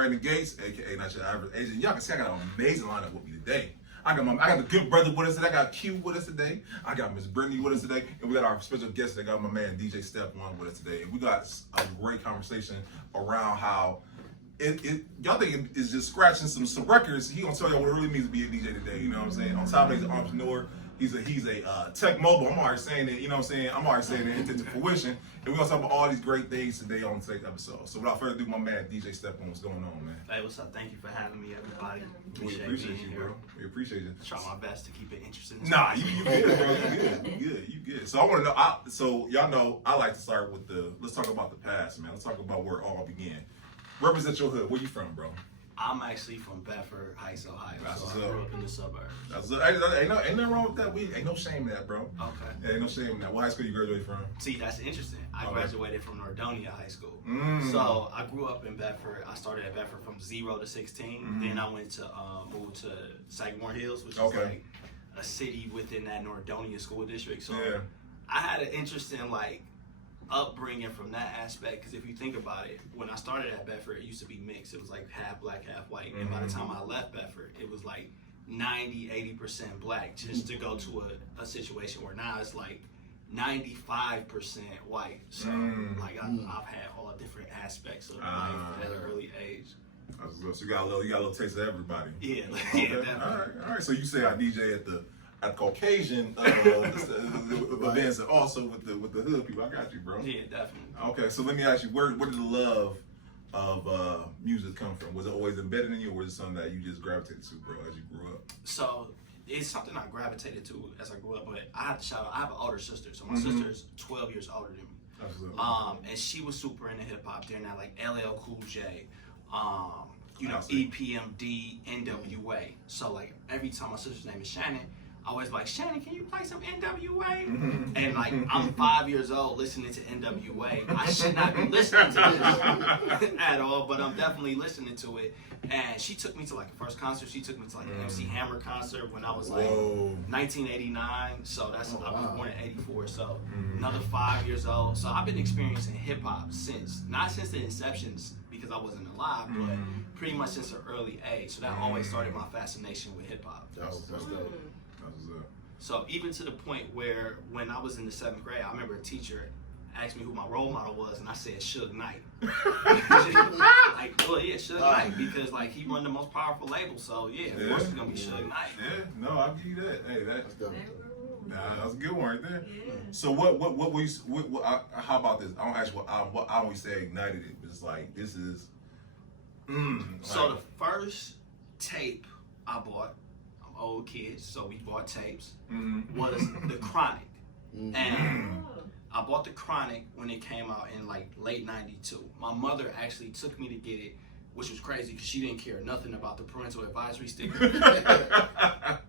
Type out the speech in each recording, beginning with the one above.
Brandon Gates, aka Not Your Average Agent. Y'all can see I got an amazing lineup with me today. I got the good brother with us today. I got Q with us today. I got Miss Brittany with us today. And we got our special guest today. I got my man DJ Step One with us today. And we got a great conversation around how y'all think it's just scratching some records. He gonna tell y'all what it really means to be a DJ today. You know what I'm saying? On top of he's an entrepreneur. He's a tech mogul. I'm already saying it, you know what I'm saying? I'm already saying it into fruition. And we're gonna talk about all these great things today on today's episode. So without further ado, my man DJ Step One, what's going on, man? Hey, what's up? Thank you for having me, everybody. We appreciate you, bro. We appreciate you. Try my best to keep it interesting. Nah, you good, bro. You good. So I wanna know, so y'all know I like to start with let's talk about the past, man. Let's talk about where it all began. Represent your hood. Where you from, bro? I'm actually from Bedford Heights, Ohio. That's so what's I up. grew up in the suburbs. Ain't nothing wrong with that. Ain't no shame in that, bro. Okay. Ain't no shame in that. What high school you graduated from? See, that's interesting. I graduated from Nordonia High School. Mm. So I grew up in Bedford. I started at Bedford from 0 to 16. Mm-hmm. Then I went to moved to Sagamore Hills, which is like a city within that Nordonia school district. So I had an interesting upbringing from that aspect, because if you think about it, when I started at Bedford, it used to be mixed. It was like half black, half white. And by the time I left Bedford, it was like 90-80% black, just to go to a situation where now it's like 95% white. So I've had all different aspects of life at an early age. So you got a little taste of everybody. Yeah, okay. Definitely. All right. So you say I DJ at the Caucasian events, and also with the hood people. I got you, bro. Yeah, definitely. Okay, so let me ask you, where did the love of music come from? Was it always embedded in you, or was it something that you just gravitated to, bro, as you grew up? So it's something I gravitated to as I grew up, but I have to shout out, I have an older sister, so my sister is 12 years older than me. Absolutely. And she was super into hip hop during that, like LL Cool J, Absolutely. EPMD, NWA. So like every time, my sister's name is Shannon, I was like, Shannon, can you play some NWA? And like, I'm 5 years old listening to NWA. I should not be listening to this at all, but I'm definitely listening to it. And she took me to like the first concert. She took me to like an MC Hammer concert when I was like 1989. So I was born in 84. So another 5 years old. So I've been experiencing hip hop not since the inceptions, because I wasn't alive, but pretty much since an early age. So that always started my fascination with hip hop. That's dope. So even to the point where when I was in the 7th grade, I remember a teacher asked me who my role model was, and I said Suge Knight. Suge Knight, because like he run the most powerful label, so of course it's gonna be Suge Knight. Yeah, no, I'll give you that. Hey, that's a good one right there. Yeah. So how about this? I don't ask what album we say ignited it. It's like this is. So the first tape I bought, old kids, so we bought tapes, was The Chronic. And I bought The Chronic when it came out in like late 92. My mother actually took me to get it, which was crazy because she didn't care nothing about the parental advisory sticker.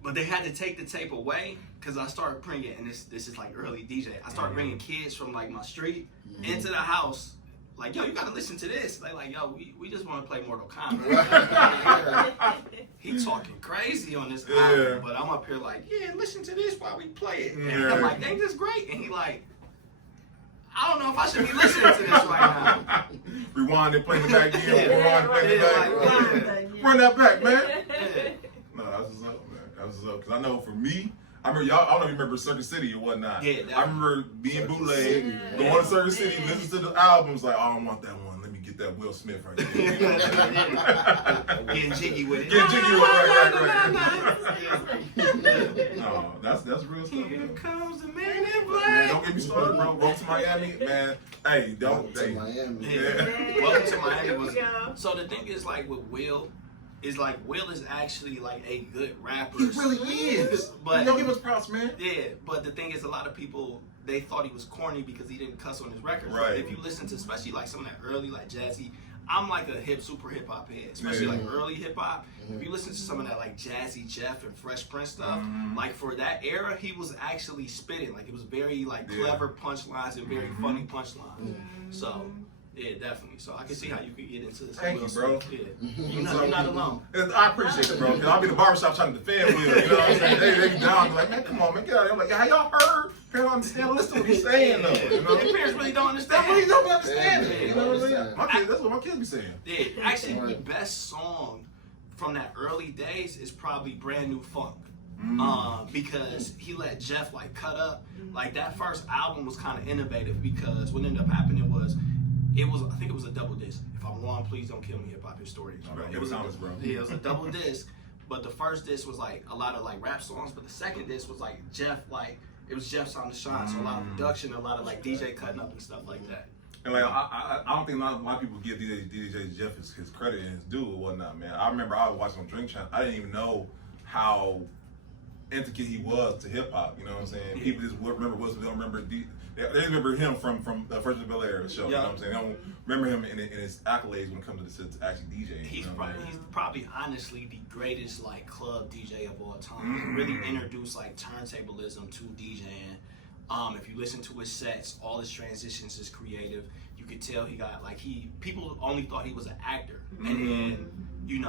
But they had to take the tape away because I started bringing, and this is like early DJ, I started bringing kids from like my street into the house. Like, yo, you gotta listen to this. They like, yo, we just want to play Mortal Kombat. He talking crazy on this album, but I'm up here like, yeah, listen to this while we play it. And I'm like, ain't this great? And he like, I don't know if I should be listening to this right now. Rewind and play the back again. Rewind and play the back. Run that back, man. No, that's what's up, man. That's what's up. Because I know for me, I remember I don't even remember Circuit City or whatnot. Yeah, I remember being bootleg, going to Circuit City, listen to the albums, like, oh, I don't want that one. Let me get that Will Smith right there. Getting jiggy with it. Getting jiggy with it, right. No, that's real stuff. Here comes the man in Man, black. don't get me started, bro. Welcome to Miami, man. Hey, Welcome to Miami. Welcome to Miami. So the thing is, like with Will, is like Will is actually like a good rapper. He really is. But don't give us props, man. Yeah, but the thing is, a lot of people, they thought he was corny because he didn't cuss on his records. Right. But if you listen to especially like some of that early like jazzy, I'm like a super hip hop head, especially like early hip hop. If you listen to some of that like Jazzy Jeff and Fresh Prince stuff, like for that era, he was actually spitting. Like it was very like clever punchlines and very funny punchlines. So Yeah, definitely. So I can see how you could get into this. Thank you, bro. Yeah. You're not alone. I appreciate it, bro. Cause I'll be in the barbershop trying to defend Will. You know what I'm saying? They be down. They're like, man, come on, man, get out of here. I'm like, yeah, y'all heard? Parents don't understand. Listen to what he's saying, though. You know? Your parents really don't understand. They really don't understand it. You know what I'm saying? Yeah. My kids, that's what my kids be saying. Yeah, actually, the best song from that early days is probably Brand New Funk. Because he let Jeff like cut up. Like that first album was kind of innovative because what ended up happening was I think it was a double disc. If I'm wrong, please don't kill me, hip hop historians. It was honest, bro. Yeah, it was a double disc. But the first disc was like a lot of like rap songs, but the second disc was like Jeff, like it was Jeff's time to shine. So a lot of production, a lot of like DJ cutting up and stuff like that. And like I don't think a lot of people give DJ Jeff his credit and his due or whatnot, man. I remember I was watching on Drink Champ. I didn't even know how intricate he was to hip hop. You know what I'm saying? Yeah. People just don't remember they remember him from the First of Bel Air show. You know what I'm saying? They don't remember him in his accolades when it comes to actually DJing. He's probably honestly the greatest like club DJ of all time. Mm-hmm. He really introduced like turntablism to DJing. If you listen to his sets, all his transitions is creative. You could tell he got like people only thought he was an actor, and then you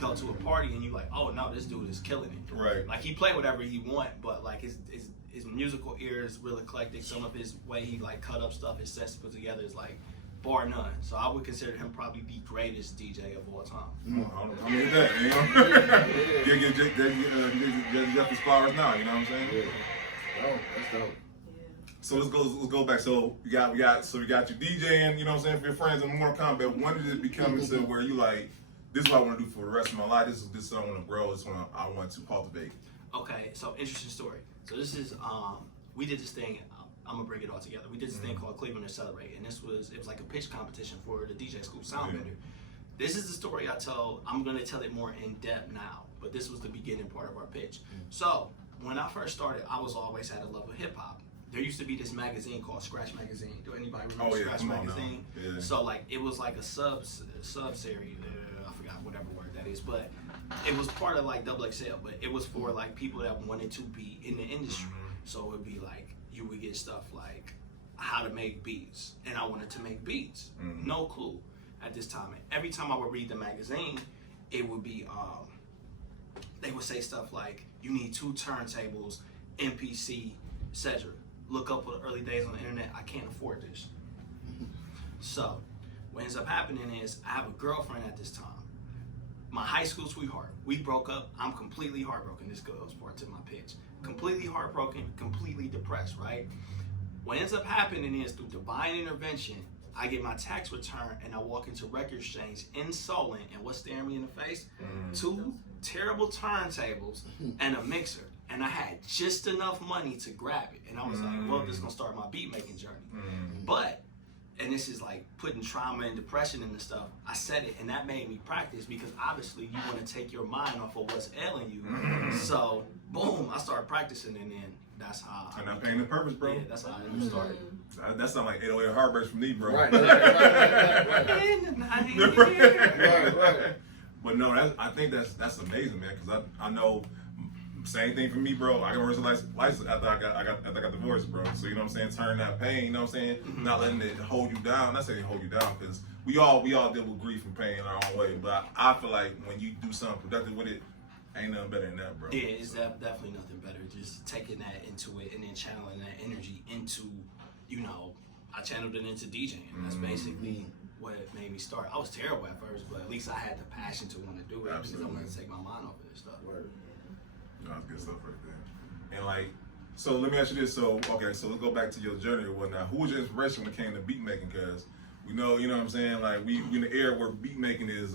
go to a party and you like, oh no, this dude is killing it. Right. Like he play whatever he want, but like his musical ear is real eclectic. Some of his way he like cut up stuff, his sets put together is like bar none. So I would consider him probably the greatest DJ of all time. I mean that, you know. Give Jeff his flowers now. You know what I'm saying? Yeah. Oh, that's dope. So let's go back. So we got you DJing, you know what I'm saying, for your friends in Mortal Kombat. When did it become into where you like, this is what I want to do for the rest of my life. This is what I want to grow. This is what I want to cultivate. Okay, so interesting story. So this is we did this thing. I'm gonna bring it all together. We did this thing called Cleveland Accelerate, and it was like a pitch competition for the DJ school SoundBender. This is the story I told. I'm gonna tell it more in depth now, but this was the beginning part of our pitch. So when I first started, I was always had a love of hip hop. There used to be this magazine called Scratch Magazine. Do anybody remember Scratch Magazine? Yeah. So like it was like a sub series. I forgot whatever word that is, but it was part of like XXL. But it was for like people that wanted to be in the industry. So it would be like you would get stuff like how to make beats, and I wanted to make beats. No clue at this time. And every time I would read the magazine, it would be they would say stuff like you need 2 turntables, MPC, etc. Look up for the early days on the internet. I can't afford this. So what ends up happening is I have a girlfriend at this time. My high school sweetheart. We broke up. I'm completely heartbroken. This goes part to my pitch. Completely heartbroken, completely depressed, right? What ends up happening is through divine intervention, I get my tax return and I walk into Record Exchange insolent, and what's staring me in the face? 2 terrible turntables and a mixer. And I had just enough money to grab it. And I was like, well, this is gonna start my beat making journey. But, and this is like putting trauma and depression into stuff, I said it, and that made me practice, because obviously you wanna take your mind off of what's ailing you. So, boom, I started practicing, and then that's how And that pain and purpose, bro. Yeah, that's how I started. That sounds like 808 Heartbreaks from me, bro. Right. Right. But no, I think that's amazing, man. Because I know same thing for me, bro. I got a license after I got divorced, bro. So you know what I'm saying, turn that pain. You know what I'm saying, not letting it hold you down. Not saying hold you down, because we all deal with grief and pain in our own way. But I feel like when you do something productive with it, ain't nothing better than that, bro. Yeah, it's definitely nothing better. Just taking that into it and then channeling that energy into, I channeled it into DJing. That's basically what made me start. I was terrible at first, but at least I had the passion to want to do it. Absolutely. Because I wanted to take my mind off of this stuff. No, that's good stuff right there. And like, so let me ask you this. So, okay, so let's go back to your journey or whatnot. Who was your inspiration when it came to beat making? Because we know, you know what I'm saying, like we in the era where beat making is,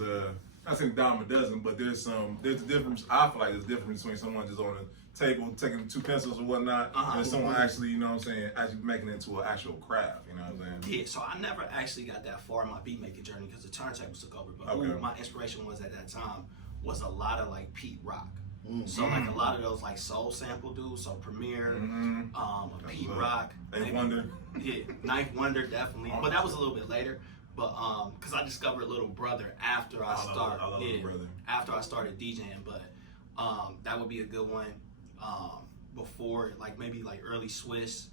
not saying dime a dozen, but there's a difference. I feel like there's a difference between someone just on a table taking 2 pencils or whatnot, and someone actually, you know what I'm saying, actually making it into an actual craft, you know what I'm saying? Yeah, so I never actually got that far in my beat making journey because the turntables took over. But who my inspiration was at that time was a lot of like Pete Rock. So like a lot of those like soul sample dudes, so Premier, Pete Rock, Ninth Wonder. Yeah, Ninth Wonder definitely, but that was a little bit later. But because I discovered Little Brother after I started DJing, but that would be a good one. Before, like maybe like early Swiss.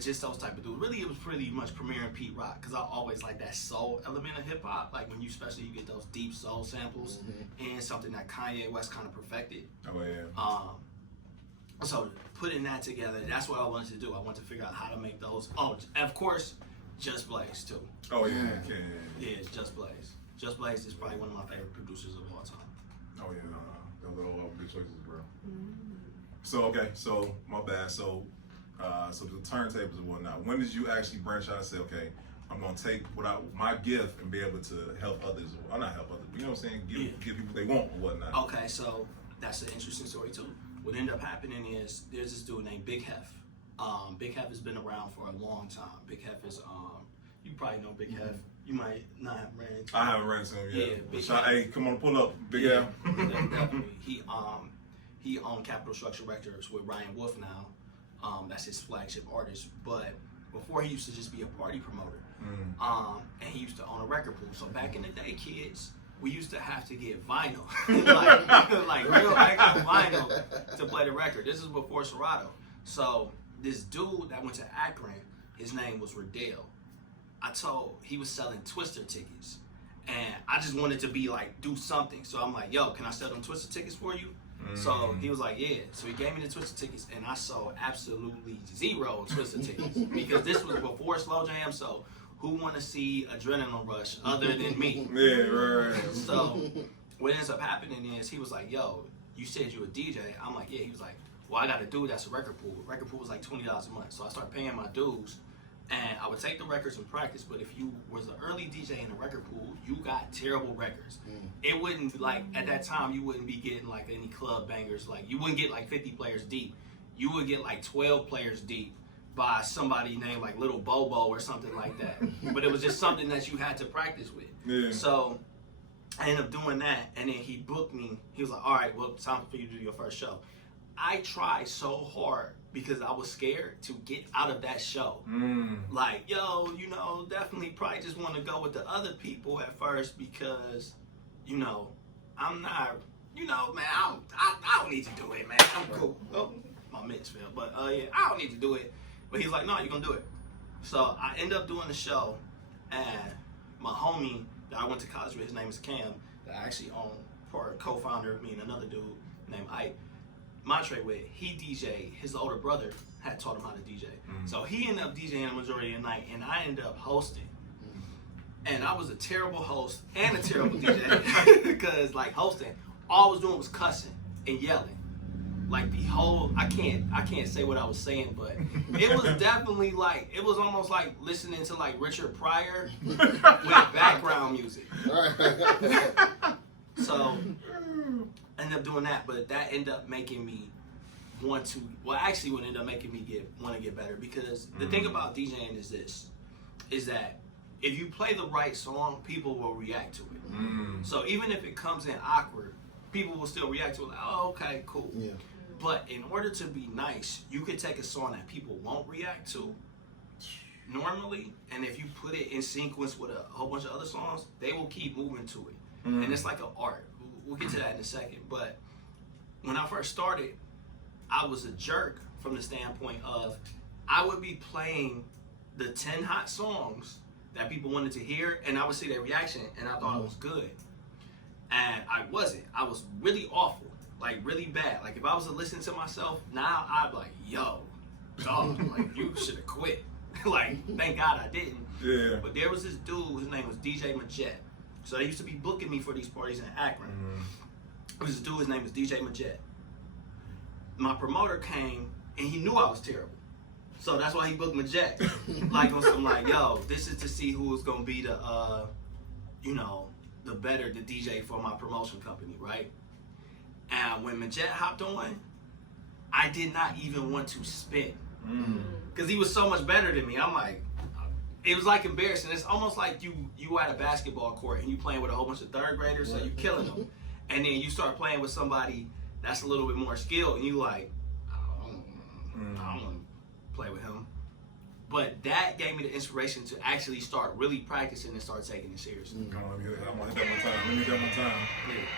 just those type of dudes. Really, it was pretty much Premier and Pete Rock, because I always like that soul element of hip hop. Like when you, especially you get those deep soul samples and something that Kanye West kind of perfected. Oh yeah. So putting that together, that's what I wanted to do. I wanted to figure out how to make those. Oh, and of course, Just Blaze too. Oh yeah. Yeah, it's Just Blaze. Just Blaze is probably one of my favorite producers of all time. Oh yeah. Those are all big choices, bro. So okay. So my bad. So the turntables and whatnot. When did you actually branch out and say, okay, I'm gonna take my gift and be able to help others? Or not help others, but you know what I'm saying? Give people what they want or whatnot. Okay, so that's an interesting story too. What ended up happening is there's this dude named Big Hef. Big Hef has been around for a long time. Big Hef is you probably know Big Hef. You might not have ran into him. I haven't ran into him yet. Yeah, Big Hef. Hey, come on, pull up, Big Hef. Definitely. He owned Capital Structure Records with Ryan Wolf now. That's his flagship artist. But before, he used to just be a party promoter. And he used to own a record pool. So back in the day, kids, we used to have to get vinyl, like real actual vinyl to play the record. This is before Serato. So this dude that went to Akron, his name was Riddell. He was selling Twister tickets. And I just wanted to be like, do something. So I'm like, yo, can I sell them Twister tickets for you? So he was like, yeah. So he gave me the Twister tickets, and I sold absolutely zero Twister tickets because this was before Slow Jam. So who want to see Adrenaline Rush other than me? Yeah, right. So what ends up happening is he was like, yo, you said you a DJ. I'm like, yeah. He was like, well, I got a dude that's a record pool. Record pool was like $20 a month. So I started paying my dues. And I would take the records in practice, but if you was an early DJ in the record pool, you got terrible records. It wouldn't, like, at that time, you wouldn't be getting, like, any club bangers. Like, you wouldn't get, like, 50 players deep. You would get, like, 12 players deep by somebody named, like, Little Bobo or something like that. But it was just something that you had to practice with. Yeah. So I ended up doing that, and then he booked me. He was like, all right, well, it's time for you to do your first show. I tried so hard because I was scared to get out of that show. Like, yo, you know, definitely probably just want to go with the other people at first because, you know, I'm not, you know, man, I don't need to do it, man. I'm cool. Oh, my mitts fell. But, yeah, I don't need to do it. But he's like, no, you're going to do it. So I end up doing the show, and my homie that I went to college with, his name is Cam, that I actually own, part co-founder of me and another dude named Ike. Montre with, he DJ, his older brother had taught him how to DJ. So he ended up DJing the majority of the night, and I ended up hosting. And I was a terrible host and a terrible DJ because, like, hosting, all I was doing was cussing and yelling. Like the whole, I can't say what I was saying, but it was definitely like, it was almost like listening to like Richard Pryor with background music. So I ended up doing that, but that ended up making me want to, well, actually what ended up making me want to get better, because the thing about DJing is this, is that if you play the right song, people will react to it. So even if it comes in awkward, people will still react to it like, oh, okay, cool. Yeah. But in order to be nice, you could take a song that people won't react to normally, and if you put it in sequence with a whole bunch of other songs, they will keep moving to it. And it's like an art. We'll get to that in a second. But when I first started, I was a jerk from the standpoint of I would be playing the 10 hot songs that people wanted to hear, and I would see their reaction, and I thought it was good. And I wasn't. I was really awful, like really bad. Like if I was to listen to myself now, I'd be like, yo, dog, like you should have quit. Like, thank God I didn't. Yeah. But there was this dude, his name was DJ Majet. So they used to be booking me for these parties in Akron. There was this dude, his name was DJ Majet. My promoter came, and he knew I was terrible. So that's why he booked Majet. Like on some like, yo, this is to see who was gonna be the, you know, the DJ for my promotion company, right? And when Majet hopped on, I did not even want to spin. Because he was so much better than me. I'm like, it was like embarrassing. It's almost like you at a basketball court and you playing with a whole bunch of third graders, so you killing them. And then you start playing with somebody that's a little bit more skilled, and you like, I don't want to play with him. But that gave me the inspiration to actually start really practicing and start taking it seriously. Come on, I'm gonna hit that one time. Let me hit that one time.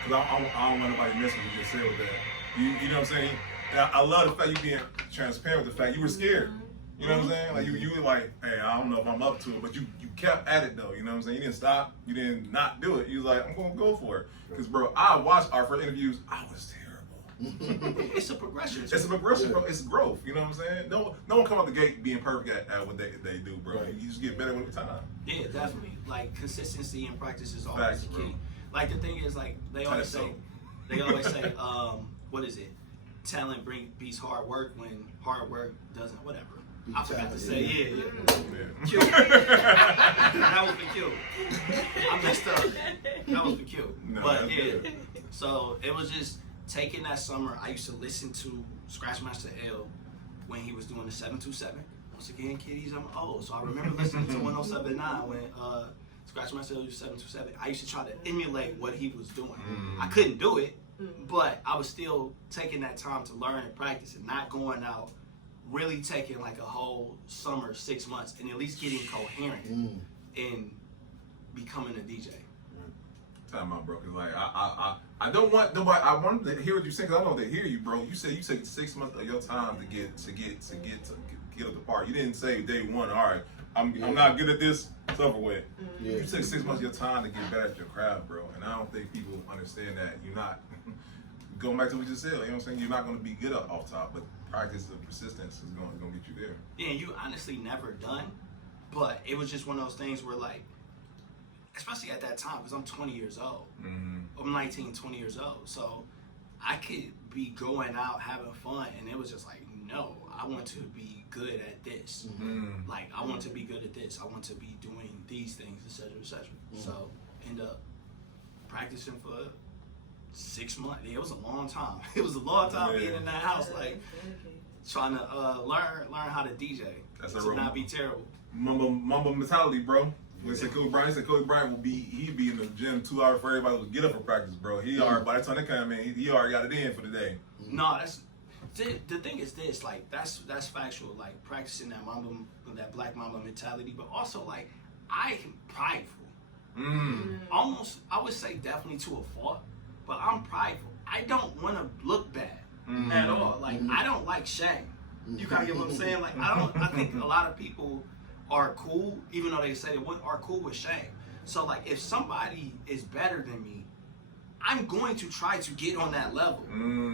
Because I don't want nobody messing with you just said with that. You know what I'm saying? And I love the fact you being transparent with the fact you were scared. You know what I'm saying? Like you were like, hey, I don't know if I'm up to it, but you kept at it though. You know what I'm saying? You didn't stop. You didn't not do it. You was like, I'm gonna go for it. Because bro, I watched our first interviews. I was terrible. It's a progression. It's a progression, bro. It's growth. You know what I'm saying? No one come out the gate being perfect at what they do, bro. Right. You just get better with time. Yeah, definitely. Like consistency and practice is always Facts, the bro. key. Like the thing is, like they always say, what is it? Talent beats hard work when hard work doesn't. Whatever. I forgot to say. Yeah. Q. That was the Q. I messed up. That was the Q. No, But that's yeah. good. So it was just taking that summer. I used to listen to Scratchmaster L when he was doing the 727. Once again, kiddies, I'm old, so I remember listening to 1079 when Scratchmaster L used 727. I used to try to emulate what he was doing. I couldn't do it, but I was still taking that time to learn and practice and not going out, really taking like a whole summer, 6 months, and at least getting coherent and becoming a DJ. Time out, bro. Cause like I don't want nobody. I want them to hear what you say. Cause I know they hear you, bro. You said you take 6 months of your time to get up the part. You didn't say day one. All right, I'm not good at this. It's over with. Yeah. You took 6 months of your time to get better at your craft, bro. And I don't think people understand that. You're not going back to what you just said. You know what I'm saying? You're not going to be good off top, but practice and persistence is going to get you there. Yeah, and you honestly never done, but it was just one of those things where like, especially at that time, because I'm 20 years old. I'm 19, 20 years old. So I could be going out having fun, and it was just like, no, I want to be good at this. Like, I want to be good at this. I want to be doing these things, etc., etc. So end up practicing for 6 months. Yeah, it was a long time. It was a long time being in that house, like trying to learn how to DJ. That's to a not be terrible. Mamba mentality, bro. When he said Kobe Bryant he'd be in the gym 2 hours before everybody would get up for practice, bro. He already, by the time they come in, he already got it in for the day. No, that's the thing is this, like that's factual, like practicing that black mamba mentality, but also like I am prideful. Almost, I would say definitely to a fault, but I'm prideful. I don't want to look bad at all. Like I don't like shame. You kind of get what I'm saying? Like I think a lot of people are cool, even though they say they are cool with shame. So like if somebody is better than me, I'm going to try to get on that level.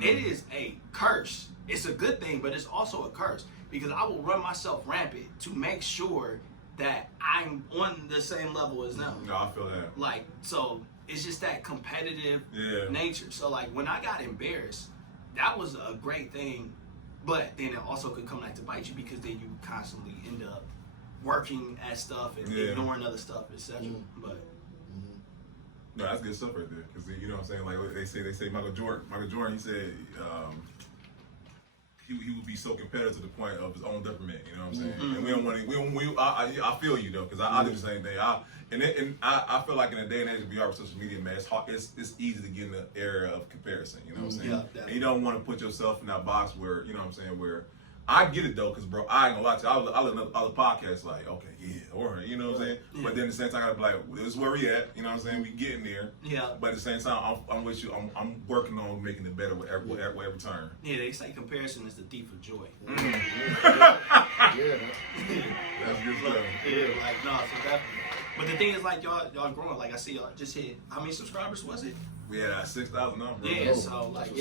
It is a curse. It's a good thing, but it's also a curse because I will run myself rampant to make sure that I'm on the same level as them. No, I feel that. Like, so it's just that competitive nature. So like when I got embarrassed, that was a great thing, but then it also could come back to bite you because then you constantly end up working at stuff and ignoring other stuff, etc. But no, that's good stuff right there. Cause you know what I'm saying. Like they say Michael Jordan. He said he would be so competitive to the point of his own detriment. You know what I'm saying. And we don't want to. I feel you though, cause I do the same thing. I feel like in the day and age we are with social media, man, it's easy to get in the area of comparison. You know what I'm saying. Yeah, and you don't want to put yourself in that box where you know what I'm saying where. I get it though, cause bro, I ain't gonna lie to you. I listen to other podcasts like, okay, or you know what I'm saying. But then at the same time, I gotta be like, well, this is where we at. You know what I'm saying? We getting there. Yeah. But at the same time, I'm with you. I'm working on making it better with every turn. Yeah, they say comparison is the thief of joy. Yeah, that's good stuff. Yeah, like no, so definitely. But the thing is, like y'all growing. Like I see y'all just hit. How many subscribers was it? We had 6,000 now, bro. Yeah, so like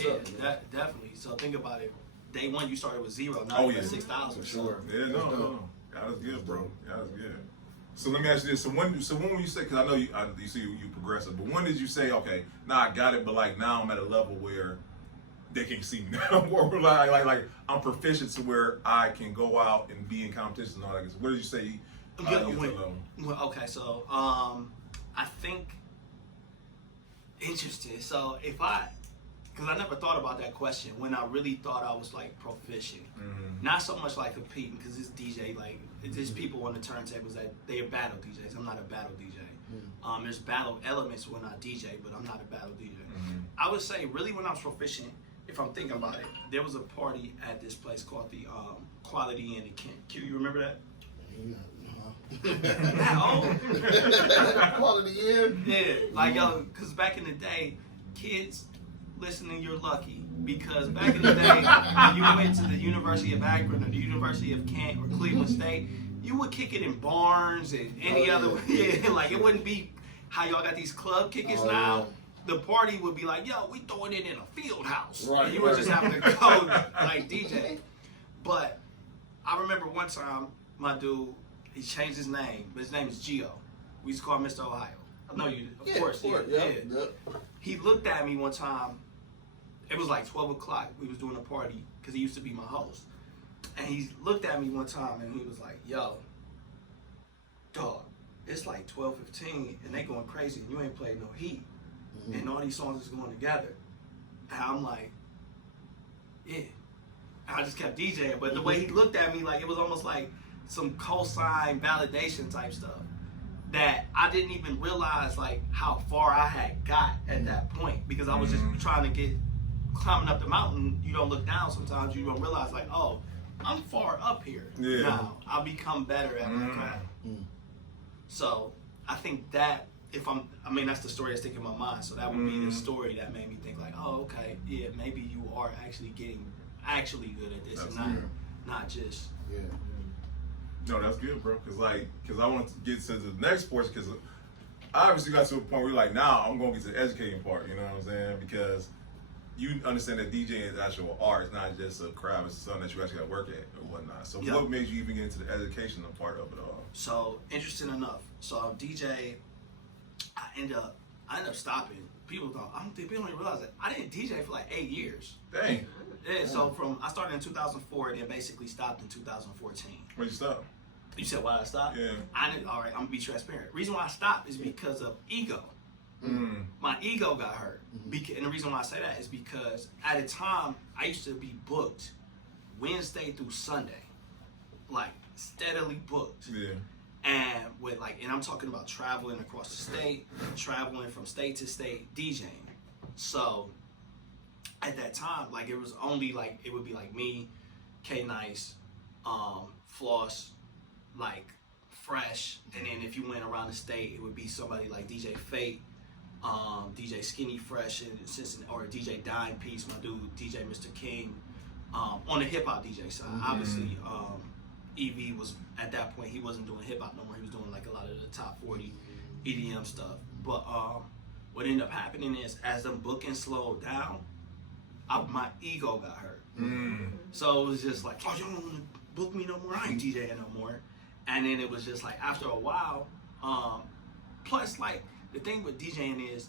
definitely. So think about it. Day one, you started with 0. Now you got 6,000. For sure. Yeah, no. God is good, bro. God is good. So let me ask you this. So when will you say? Because I know you see you progressive, but when did you say, okay, now I got it, but like now I'm at a level where they can see me now, or like I'm proficient to where I can go out and be in competition and all that. So where did you say? Okay, so I think interesting. So because I never thought about that question when I really thought I was like proficient. Not so much like competing because it's DJ, like there's people on the turntables that they are battle DJs. I'm not a battle DJ. There's battle elements when I DJ, but I'm not a battle DJ. I would say really when I was proficient, if I'm thinking about it, there was a party at this place called the Quality Inn in Kent. Q, you remember that? How old? Quality Inn? Yeah, like yo, because back in the day, kids listening, you're lucky. Because back in the day, when you went to the University of Akron or the University of Kent or Cleveland State, you would kick it in barns and any other way. Like, it wouldn't be how y'all got these club kickers now. The party would be like, yo, we throwing it in a field house. Right, And you were just having to go like DJ. But I remember one time, my dude, he changed his name, but his name is Gio. We used to call him Mr. Ohio. I know you, of course. Yeah. He looked at me one time. It was like 12 o'clock. We was doing a party because he used to be my host. And he looked at me one time and he was like, yo, dog, it's like 12:15 and they going crazy and you ain't played no Heat. And all these songs is going together. And I'm like, yeah. And I just kept DJing. But the way he looked at me, like, it was almost like some cosign validation type stuff that I didn't even realize, like, how far I had got at that point, because I was just trying to climbing up the mountain. You don't look down sometimes. You don't realize, like, oh, I'm far up here now. I'll become better at my craft. So I think that that's the story that's sticking in my mind. So that would be the story that made me think, like, oh, okay, yeah, maybe you are actually getting good at this. That's and not just. Yeah. No, that's good, bro. Cause I want to get to the next portion. Cause I obviously got to a point where you're like, now I'm gonna get to the educating part. You know what I'm saying? Because you understand that DJing is actual art. It's not just a craft. It's something that you actually got to work at or whatnot. So what made you even get into the educational part of it all? So interesting enough. So DJ, I end up stopping. People don't even realize that I didn't DJ for like 8 years. Dang. Yeah. So I started in 2004 and then basically stopped in 2014. Where'd you stop? You said why I stopped? Yeah. All right, I'm gonna be transparent. Reason why I stopped is because of ego. My ego got hurt. And the reason why I say that is because at a time I used to be booked Wednesday through Sunday, like steadily booked. Yeah. And and I'm talking about traveling across the state, traveling from state to state, DJing. So at that time, like, it was only like, it would be like me, K Nice, Floss, like Fresh, and then if you went around the state, it would be somebody like DJ Fate, DJ Skinny Fresh, or DJ Dime Piece, my dude DJ Mr. King. On the hip hop DJ side, obviously, EV was at that point, he wasn't doing hip hop no more. He was doing like a lot of the top 40 EDM stuff. But what ended up happening is, as the booking slowed down, my ego got hurt. So it was just like, oh, you don't want to book me no more. I ain't DJing no more. And then it was just like, after a while, plus, like, the thing with DJing is,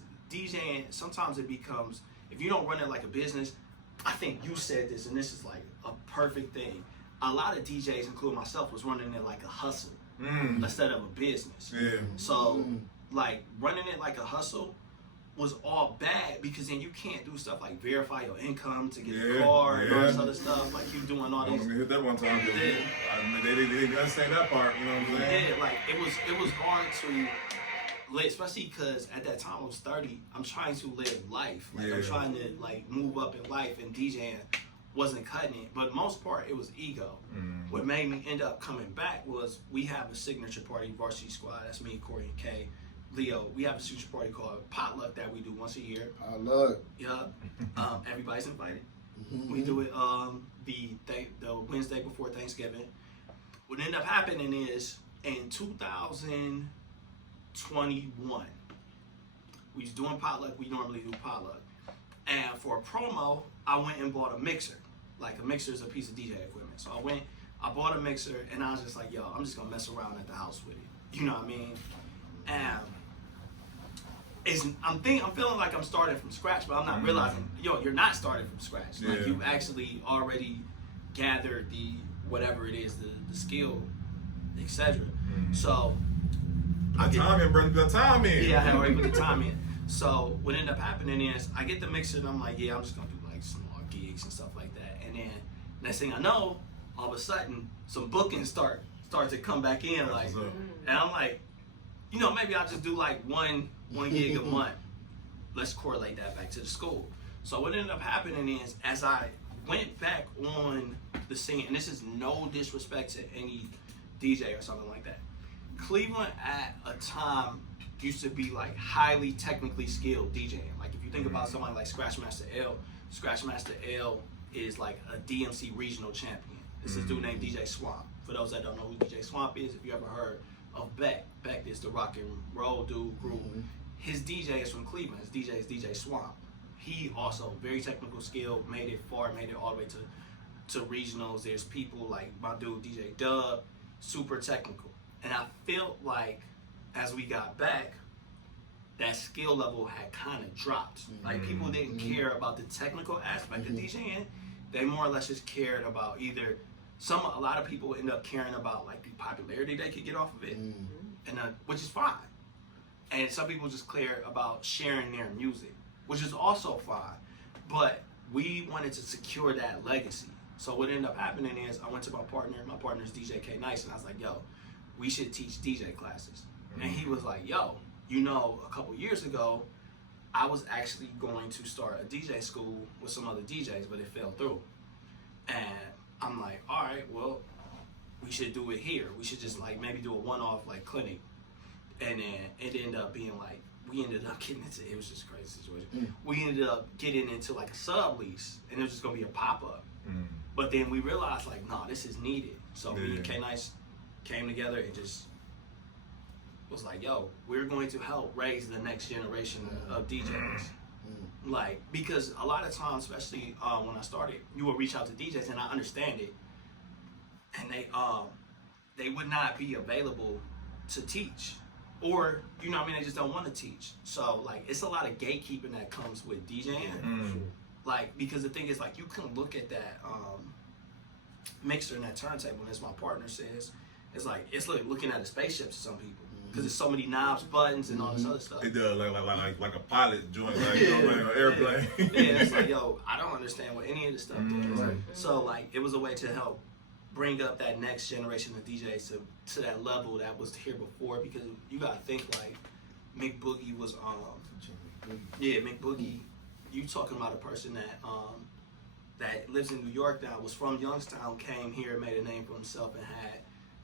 sometimes it becomes, if you don't run it like a business, I think you said this, and this is like a perfect thing. A lot of DJs, including myself, was running it like a hustle instead of a business. Yeah. So, like, running it like a hustle was all bad, because then you can't do stuff like verify your income to get a car and all this other stuff. Like, you doing all these. I'm gonna hit that one time. They didn't understand that part. You know what I'm saying? Yeah, like, it was hard to. Especially because at that time I was 30, I'm trying to live life. Like, I'm trying to, like, move up in life, and DJing wasn't cutting it. But most part, it was ego. What made me end up coming back was, we have a signature party, Varsity Squad. That's me, Corey, and Kay, Leo. We have a signature party called Potluck that we do once a year. I love it. Yeah. Everybody's invited. We do it the Wednesday before Thanksgiving. What ended up happening is, in 2021, we was doing potluck. We normally do potluck, and for a promo, I went and bought a mixer. Like, a mixer is a piece of DJ equipment. So I bought a mixer, and I was just like, yo, I'm just gonna mess around at the house with it. You know what I mean? And I'm feeling like I'm starting from scratch, but I'm not realizing, you're not starting from scratch. Like, you've actually already gathered the whatever it is, the skill, etc. So. The time in. Yeah, I had already put the time in. So what ended up happening is, I get the mixer and I'm like, yeah, I'm just gonna do like small gigs and stuff like that. And then next thing I know, all of a sudden, some bookings start to come back in, like, and I'm like, maybe I'll just do like one gig a month. Let's correlate that back to the school. So what ended up happening is, as I went back on the scene, and this is no disrespect to any DJ or something like that, Cleveland at a time used to be like highly technically skilled DJing. Like if you think about somebody like Scratchmaster L is like a DMC regional champion. This is a dude named DJ Swamp. For those that don't know who DJ Swamp is, if you ever heard of Beck is the rock and roll dude group. His DJ is from Cleveland. His DJ is DJ Swamp. He also very technical skill, made it far, made it all the way to regionals. There's people like my dude DJ Dub, super technical. And I felt like as we got back, that skill level had kind of dropped. Like people didn't care about the technical aspect of DJing. They more or less just cared about either a lot of people end up caring about like the popularity they could get off of it, and which is fine. And some people just care about sharing their music, which is also fine. But we wanted to secure that legacy. So what ended up happening is I went to my partner's DJ K Nice, and I was like, yo, we should teach DJ classes. And he was like, yo, you know, a couple years ago, I was actually going to start a DJ school with some other DJs, but it fell through. And I'm like, all right, well, we should do it here. We should just like maybe do a one-off like clinic. And then it ended up being like, we ended up getting into, it was just a crazy situation. We ended up getting into like a sublease, and it was just gonna be a pop-up. But then we realized like, no, this is needed. So me and K Nice came together and just was like, yo, we're going to help raise the next generation of DJs. Like, because a lot of times, especially when I started, you would reach out to DJs, and I understand it, and they would not be available to teach, or you know what I mean, they just don't want to teach. So like, it's a lot of gatekeeping that comes with DJing. Like, because the thing is, like, you can look at that mixer and that turntable, and as my partner says, it's like it's like looking at a spaceship to some people. Because there's so many knobs, buttons, and all this other stuff. It does like a pilot joint, like, you know, like an airplane. Yeah, it's like, yo, I don't understand what any of this stuff does. So like, it was a way to help bring up that next generation of DJs to that level that was here before. Because you gotta think like, Mick Boogie was Mick Boogie. You talking about a person that lives in New York now, was from Youngstown, came here, made a name for himself, and had,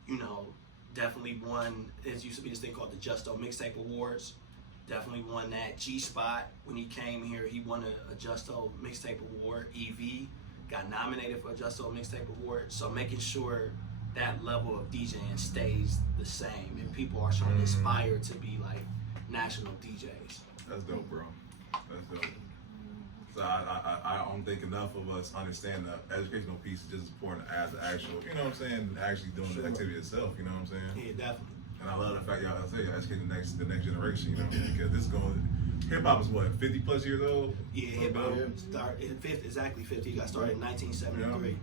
you know, definitely won, it used to be this thing called the Justo Mixtape Awards. Definitely won that. G-Spot, when he came here, he won a Justo Mixtape Award. EV got nominated for a Justo Mixtape Award. So making sure that level of DJing stays the same, and people are trying to aspire to be like national DJs. That's dope, bro. That's dope. So I don't think enough of us understand the educational piece is just as important as the actual, you know what I'm saying, actually doing the activity itself, you know what I'm saying? Yeah, definitely. And I love the fact y'all educating the next generation, you know, because this is going, hip hop is what, 50 plus years old? Yeah, hip hop started exactly 50. Got started in 1973.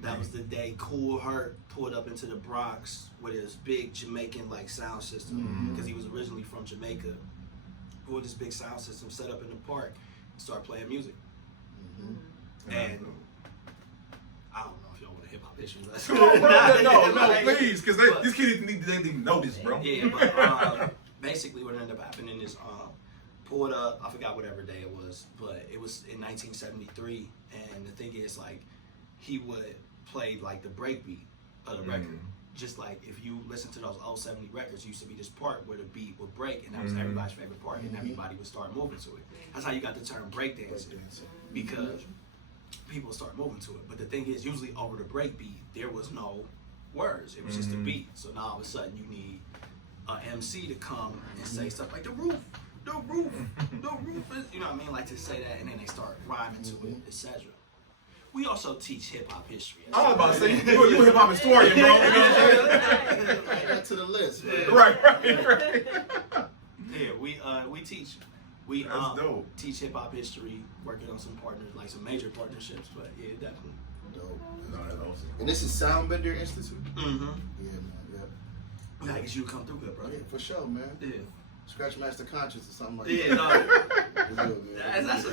That was the day Kool Herc pulled up into the Bronx with his big Jamaican like sound system, because he was originally from Jamaica. Pulled this big sound system, set up in the park, start playing music. And I don't know if y'all want a hip hop issue. No, please, because these kids didn't even know this, bro. Yeah, but basically what ended up happening is pulled up, I forgot whatever day it was, but it was in 1973, and the thing is, like, he would play like the break beat of the record. Just like if you listen to those old 70 records, used to be this part where the beat would break, and that was everybody's favorite part, and everybody would start moving to it. That's how you got the term breakdancing, because people start moving to it. But the thing is, usually over the break beat, there was no words. It was just a beat. So now all of a sudden you need an MC to come and say stuff like the roof is, you know what I mean? Like to say that, and then they start rhyming to it, etc. We also teach hip hop history. I was about to say, you a hip hop historian, bro. You know what I'm saying? Add that to the list. Right. Yeah, we teach. We That's dope. teach hip hop history, working on some partners, like some major partnerships. But yeah, definitely. Dope. No, that's awesome. And this is SoundBender Institute? Yeah, man. Yeah. We gotta get you to come through good, brother. Yeah, for sure, man. Yeah. Scratchmaster Conscious or something like Yeah, that. no. Yeah, That's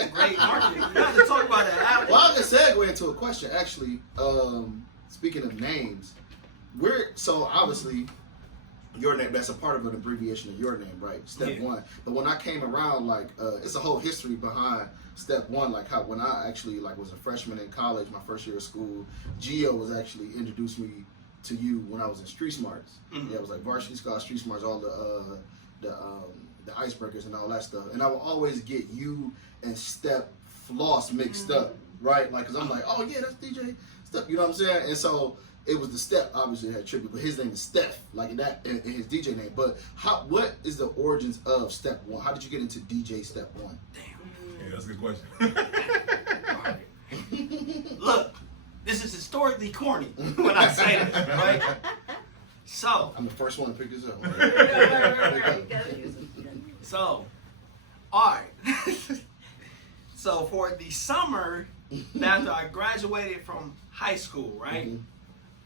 a great marketing. You have to talk about that after. Well, I can segue into a question, actually. Speaking of names, so obviously your name, that's a part of an abbreviation of your name, right? Step one. But when I came around, like, it's a whole history behind Step One, like how when I actually like was a freshman in college, my first year of school, Gio was actually introduced me to you when I was in Street Smarts. Yeah, it was like Varsity Scott, Street Smarts, all the icebreakers and all that stuff. And I would always get you and Step Floss mixed up, right? Like, cause I'm like, oh yeah, that's DJ Step. You know what I'm saying? And so it was the Step, obviously had tribute, but his name is Steph, like that, and his DJ name. But what is the origins of Step One? How did you get into DJ Step One? Damn. Yeah, that's a good question. All right. Look, this is historically corny when I say this, right? So I'm the first one to pick this up. So, all right. So for the summer after I graduated from high school, right?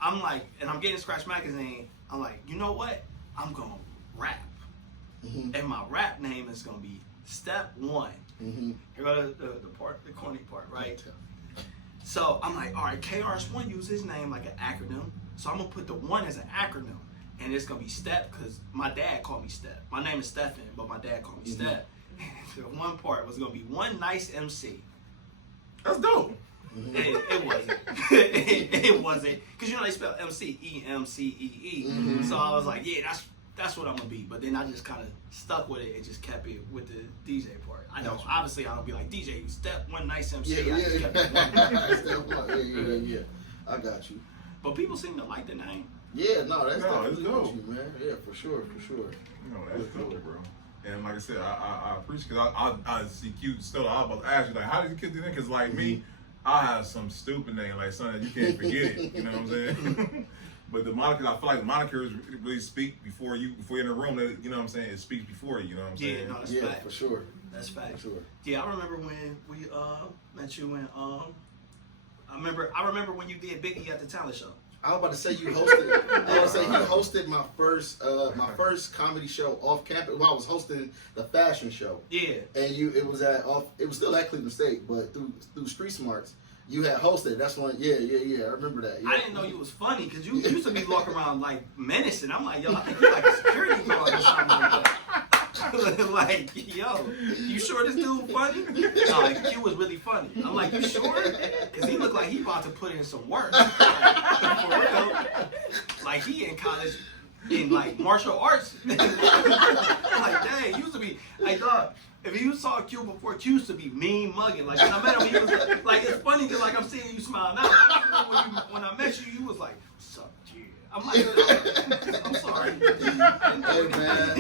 I'm like, and I'm getting Scratch Magazine. I'm like, you know what? I'm gonna rap, and my rap name is gonna be Step One. Here go the corny part, right? So I'm like, all right, KRS-One used his name like an acronym, so I'm gonna put the one as an acronym, and it's gonna be Step because my dad called me Step. My name is Stephen, but my dad called me Step. And the one part was gonna be One Nice MC. That's dope. It wasn't. It wasn't, because you know they spell MC EMCEE. So I was like, yeah, that's what I'm gonna be. But then I just kind of stuck with it and just kept it with the DJ part. I know, obviously, I don't be like DJ Step One Nice MC. Yeah, I just kept it one. Step One. Yeah. I got you. But people seem to like the name. Yeah, no, that's No, definitely it's with dope. you, man. Yeah, for sure. No, that's dope, bro. And like I said, I appreciate, because I see cute still. I was about to ask you, like, how did you kids do that? Because like me, I have some stupid name, like something that you can't forget it. You know what I'm saying? But the monikers, I feel like the monikers really speak before you're in the room. You know what I'm saying? It speaks before you. You know what I'm saying? Yeah, no, that's Yeah, fact. for sure. That's fact. For sure. Yeah, I remember when we met you when I remember when you did Biggie at the talent show. I was about to say you hosted. I was about to say he hosted my first comedy show off campus. Well, I was hosting the fashion show. Yeah. And it was still at Cleveland State, but through Street Smarts, you had hosted. That's when. Yeah. I remember that. Yeah. I didn't know you was funny because you used to be walking around like menacing. I'm like, yo, I think you're like a security guard or something like that. Like, yo, you sure this dude funny? No, like, Q was really funny. I'm like, you sure? Because he looked like he about to put in some work. Like, for real. Like, he in college in, like, martial arts. Like, dang, he used to be, like, dog, if you saw Q before, Q used to be mean mugging. Like, when I met him, he was like, it's funny because, like, I'm seeing you smile now. I remember when I met you, you was like, what's up, Q? I'm like, I'm sorry. Hey, man.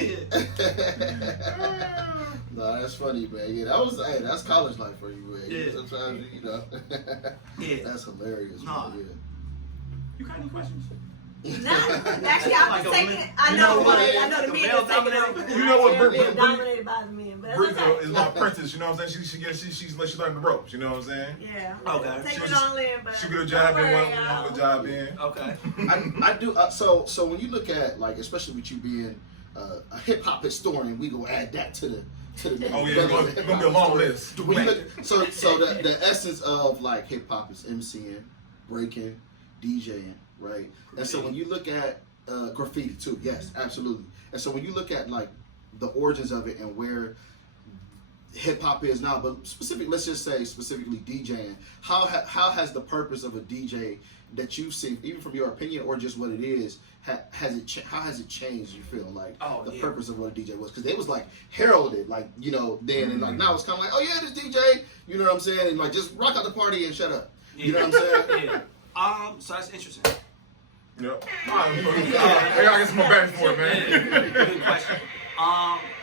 No, that's funny, man. Yeah, that's college life for you, man. Yeah. Sometimes, you know. Yeah. That's hilarious, Nah. man. You got any questions? No, actually, I'm Like just a taking man- it. I you know know what? I know the The men male are taking dominated- over. You know what, They're Brit- dominated by the men, but that's Britto okay. is my princess. You know what I'm saying? She's learning the ropes. You know what I'm saying? Yeah. Okay. Take She it was- all in, but She get a job in, don't worry, one good job in. Okay. I do. So when you look at, like, especially with you being a hip hop historian, we gonna add that to the. Oh yeah, it's gonna be a long list. When you look, so the essence of like hip hop is MCing, breaking, DJing, right? And so when you look at graffiti too, yes, absolutely. And so when you look at like the origins of it and where hip hop is now, but let's just say specifically DJing, how has the purpose of a DJ that you've seen, even from your opinion or just what it is, how has it changed? You feel like the purpose of what a DJ was, because they was like heralded, like, you know, then and like now it's kind of like, oh yeah, this DJ, you know what I'm saying, and like just rock out the party and shut up, you know what I'm saying? Yeah. So that's interesting. Yep. I gotta get some more back for it, man. Good question.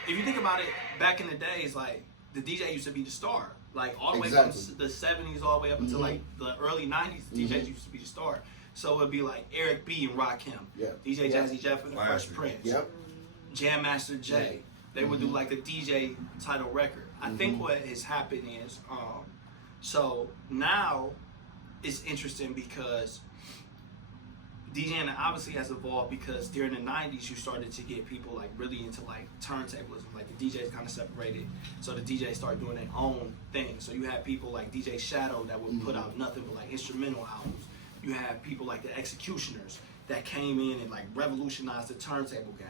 If you think about it, back in the days, like the DJ used to be the star, like all the way from the 70s all the way up until like the early 90s. DJs used to be the star. So it'd be like Eric B and Rakim, DJ Jazzy Jeff and the Fresh Prince, Jam Master Jay. They would do like the DJ title record. I think what has happened is, so now it's interesting because DJing obviously has evolved, because during the 90s you started to get people like really into like turntablism, like the DJs kind of separated, so the DJs started doing their own thing. So you had people like DJ Shadow that would put out nothing but like instrumental albums. You have people like the Executioners that came in and like revolutionized the turntable game.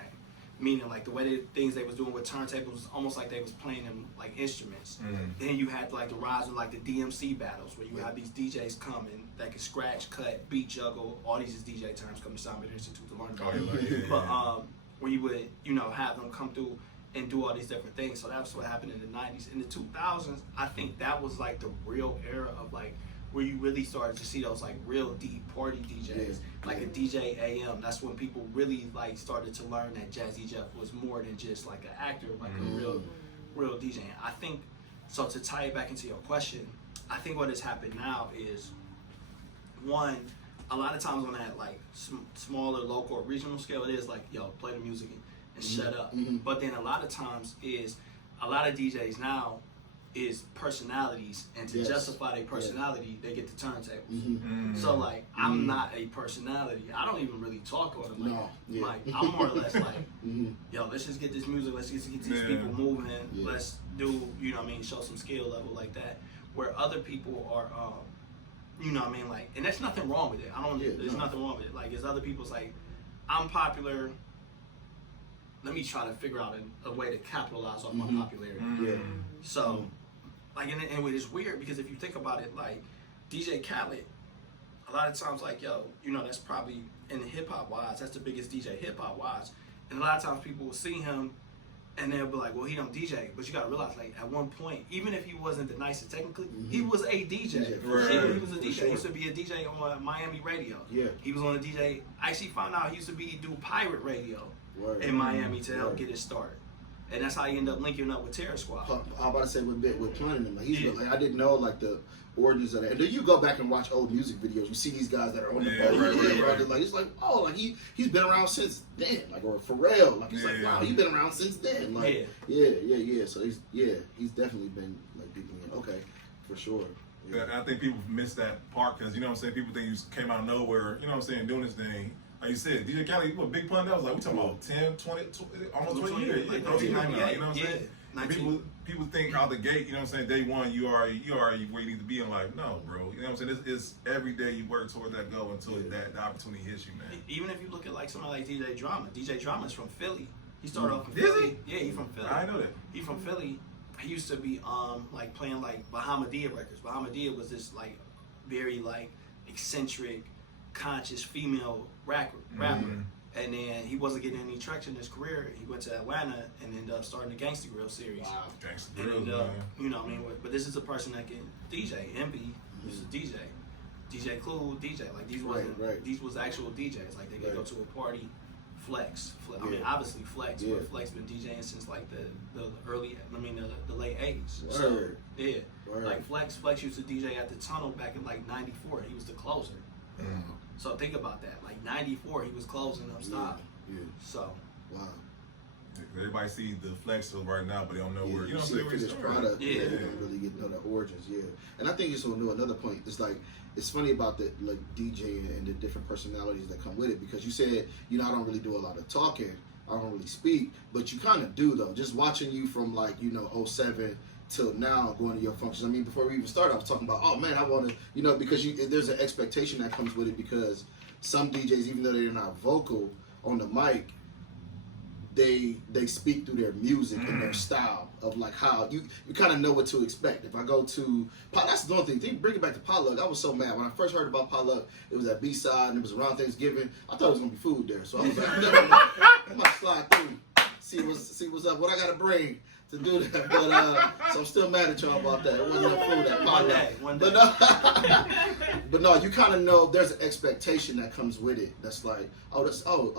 meaning like the way things they was doing with turntables was almost like they was playing them like instruments. Then you had like the rise of like the DMC battles where you have these DJs coming that can scratch, cut, beat, juggle. All these is DJ terms come to SoundBender Institute to learn about. But where you would have them come through and do all these different things. So that's what happened in the 90s. In the 2000s, I think that was like the real era of like where you really started to see those like real deep party DJs, like a DJ AM. That's when people really like started to learn that Jazzy Jeff was more than just like an actor, like a real DJ. I think, so to tie it back into your question, I think what has happened now is, one, a lot of times on that like smaller local or regional scale, it is like, yo, play the music and shut up. But then a lot of times is, a lot of DJs now is personalities, and to justify their personality, they get the turntables. So like, I'm not a personality. I don't even really talk on them. Like, I'm more or less like, yo, let's just get this music, let's just get these people moving, let's do, you know what I mean, show some skill level like that. Where other people are, you know what I mean, like, and there's nothing wrong with it. There's nothing wrong with it. Like, there's other people's like, I'm popular, let me try to figure out a way to capitalize off my popularity. So, like, and it's weird because if you think about it, like, DJ Khaled, a lot of times, like, yo, you know, that's probably, in the hip-hop wise, that's the biggest DJ hip-hop wise. And a lot of times people will see him and they'll be like, well, he don't DJ. But you got to realize, like, at one point, even if he wasn't the nicest technically, he was a DJ. He was a DJ. He used to be a DJ on Miami radio. He was on a DJ. I actually found out he used to do pirate radio in Miami to help get it started. And that's how he ended up linking up with Terror Squad. I'm about to say with planning them. Like, like, I didn't know like the origins of that. And then you go back and watch old music videos. You see these guys that are on the boat. Like, it's like, oh, like he's been around since then. Like, or Pharrell. Like, it's like, wow, he's been around since then. Like, So he's definitely been like deep in. Okay, for sure. I think people miss that part because, you know what I'm saying, people think you came out of nowhere, you know what I'm saying, doing this thing. Like you said, DJ Khaled, what Big Pun, that was like, we talking about 10, 20, almost 20 years. Like, you know what I'm saying? People think out the gate, you know what I'm saying, day one, you are where you need to be in life. No, bro. You know what I'm saying? It's every day you work toward that goal until that the opportunity hits you, man. Even if you look at like somebody like DJ Drama. DJ Drama's from Philly. He started off in Philly. Yeah, he's from Philly. I know that. He's from Philly. He used to be like playing like Bahamadia records. Bahamadia was this like very like eccentric, conscious female rapper. And then he wasn't getting any traction in his career. He went to Atlanta and ended up starting the Gangsta Grill series. Wow, Gangsta Grill, and you know what I mean? But this is a person that can DJ. Envy is a DJ. DJ Clue, DJ. Like, these was actual DJs. Like, they could go to a party. Flex. I mean, obviously Flex, but Flex been DJing since like the late 80s. So, like Flex used to DJ at the Tunnel back in like 94. He was the closer. So think about that. Like 94, he was closing up stop. So. Wow. Everybody sees the Flex right now, but they don't know where. You know what I'm saying? Finished product. They don't really get know the origins. And I think it's another point. It's like, it's funny about the like DJing and the different personalities that come with it, because you said, you know, I don't really do a lot of talking, I don't really speak, but you kind of do though. Just watching you from like, you know, 07 till now, going to your functions. I mean, before we even started, I was talking about, oh man, I want to, you know, because there's an expectation that comes with it, because some DJs, even though they're not vocal on the mic, they speak through their music and their style of like how you kind of know what to expect. If I go to that's the only thing. Bring it back to Potluck. I was so mad when I first heard about Potluck. It was at B-side and it was around Thanksgiving. I thought it was gonna be food there, so I was like, I'm gonna slide through, see what's up, what I gotta bring to do that. But so I'm still mad at y'all about that. It wasn't enough food at Potluck. One day. But no, you kind of know there's an expectation that comes with it. That's like,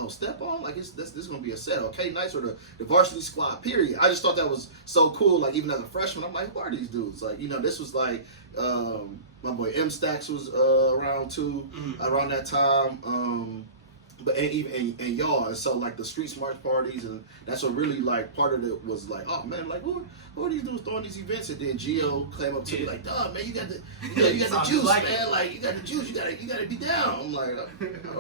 step on, like this is gonna be a set, okay, nice, or the varsity squad, period. I just thought that was so cool. Like, even as a freshman, I'm like, who are these dudes? Like, you know, this was like, my boy M Stacks was around too, around that time. But and y'all, and so like the street smart parties, and that's what really like part of it was like, oh man, like who are these dudes throwing these events? And then Gio came up to me like, dog, man, you got the juice, man, like you got the juice, you gotta be down. I'm like,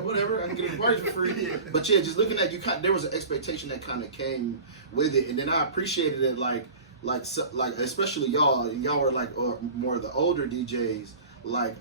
whatever, I can get a party for free. But yeah, just looking at you, there was an expectation that kind of came with it, and then I appreciated it, like especially y'all were like, or more of the older DJs, like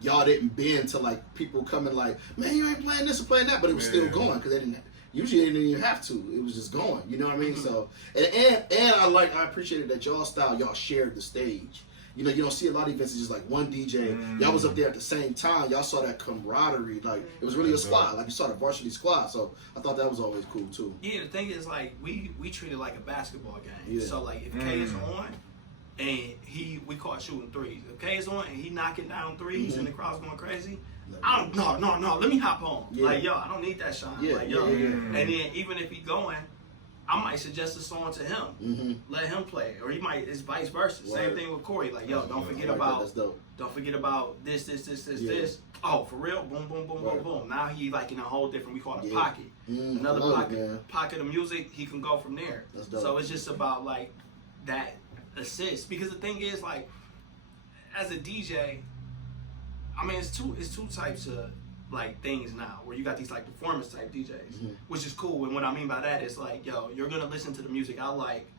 y'all didn't bend to like people coming like, man, you ain't playing this or playing that, but it was still going because they usually you didn't even have to. It was just going. You know what I mean? So and I appreciated that y'all style. Y'all shared the stage. You know, you don't see a lot of events. It's just like one DJ. Y'all was up there at the same time. Y'all saw that camaraderie. Like it was really a squad. Like you saw the varsity squad. So I thought that was always cool too. Yeah, the thing is like we treat it like a basketball game. Yeah. So like if K is on and we caught shooting threes. If K is on and he knocking down threes and the crowd's going crazy, no, let me hop on. Yeah. Like, yo, I don't need that shine. Yeah, Like, yo. yeah. And then even if he going, I might suggest a song to him. Let him play. Or he might, it's vice versa. Same thing with Corey. Like, yo, don't forget about this. Oh, for real? Boom, boom, boom, boom, boom. Now he like in a whole different, we call it a pocket. Another pocket of music, he can go from there. That's dope. So it's just about like that assist. Because the thing is like, as a DJ, I mean, it's two types of like things now where you got these like performance type DJs, which is cool. And what I mean by that is like, yo, you're gonna listen to the music I like,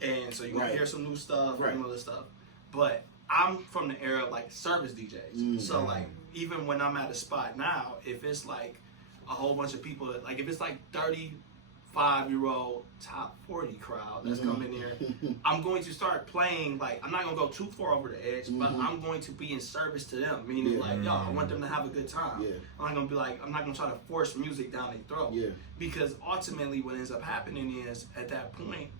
and so you're gonna hear some new stuff and other stuff. But I'm from the era of like service DJs, so like even when I'm at a spot now, if it's like a whole bunch of people, like if it's like 35-year-old top 40 crowd that's coming there, I'm going to start playing, like, I'm not going to go too far over the edge, but I'm going to be in service to them, meaning like, yo, I want them to have a good time. I'm not going to be like, I'm not going to try to force music down their throat. Because ultimately what ends up happening is, at that point,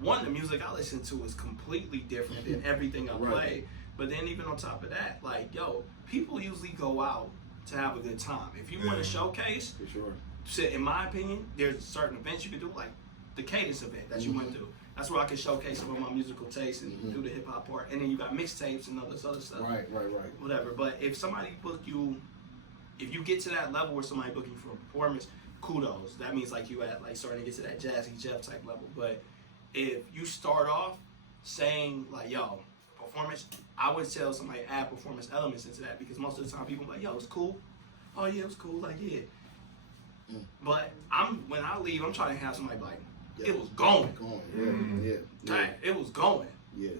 one, the music I listen to is completely different than everything I play. But then even on top of that, like, yo, people usually go out to have a good time. If you want to showcase, For sure. so in my opinion, there's certain events you can do, like the Cadence event that you went through. That's where I can showcase some of my musical tastes and do the hip hop part. And then you got mixtapes and all this other stuff. Right. Whatever. But if somebody book you, if you get to that level where somebody book you for a performance, kudos. That means like you at like starting to get to that Jazzy Jeff type level. But if you start off saying like, yo, performance, I would tell somebody add performance elements into that, because most of the time people are like, yo, it's cool. Oh yeah, it was cool. Like, yeah. But when I leave, I'm trying to have somebody like, it was going. Dang, it was going. Yeah.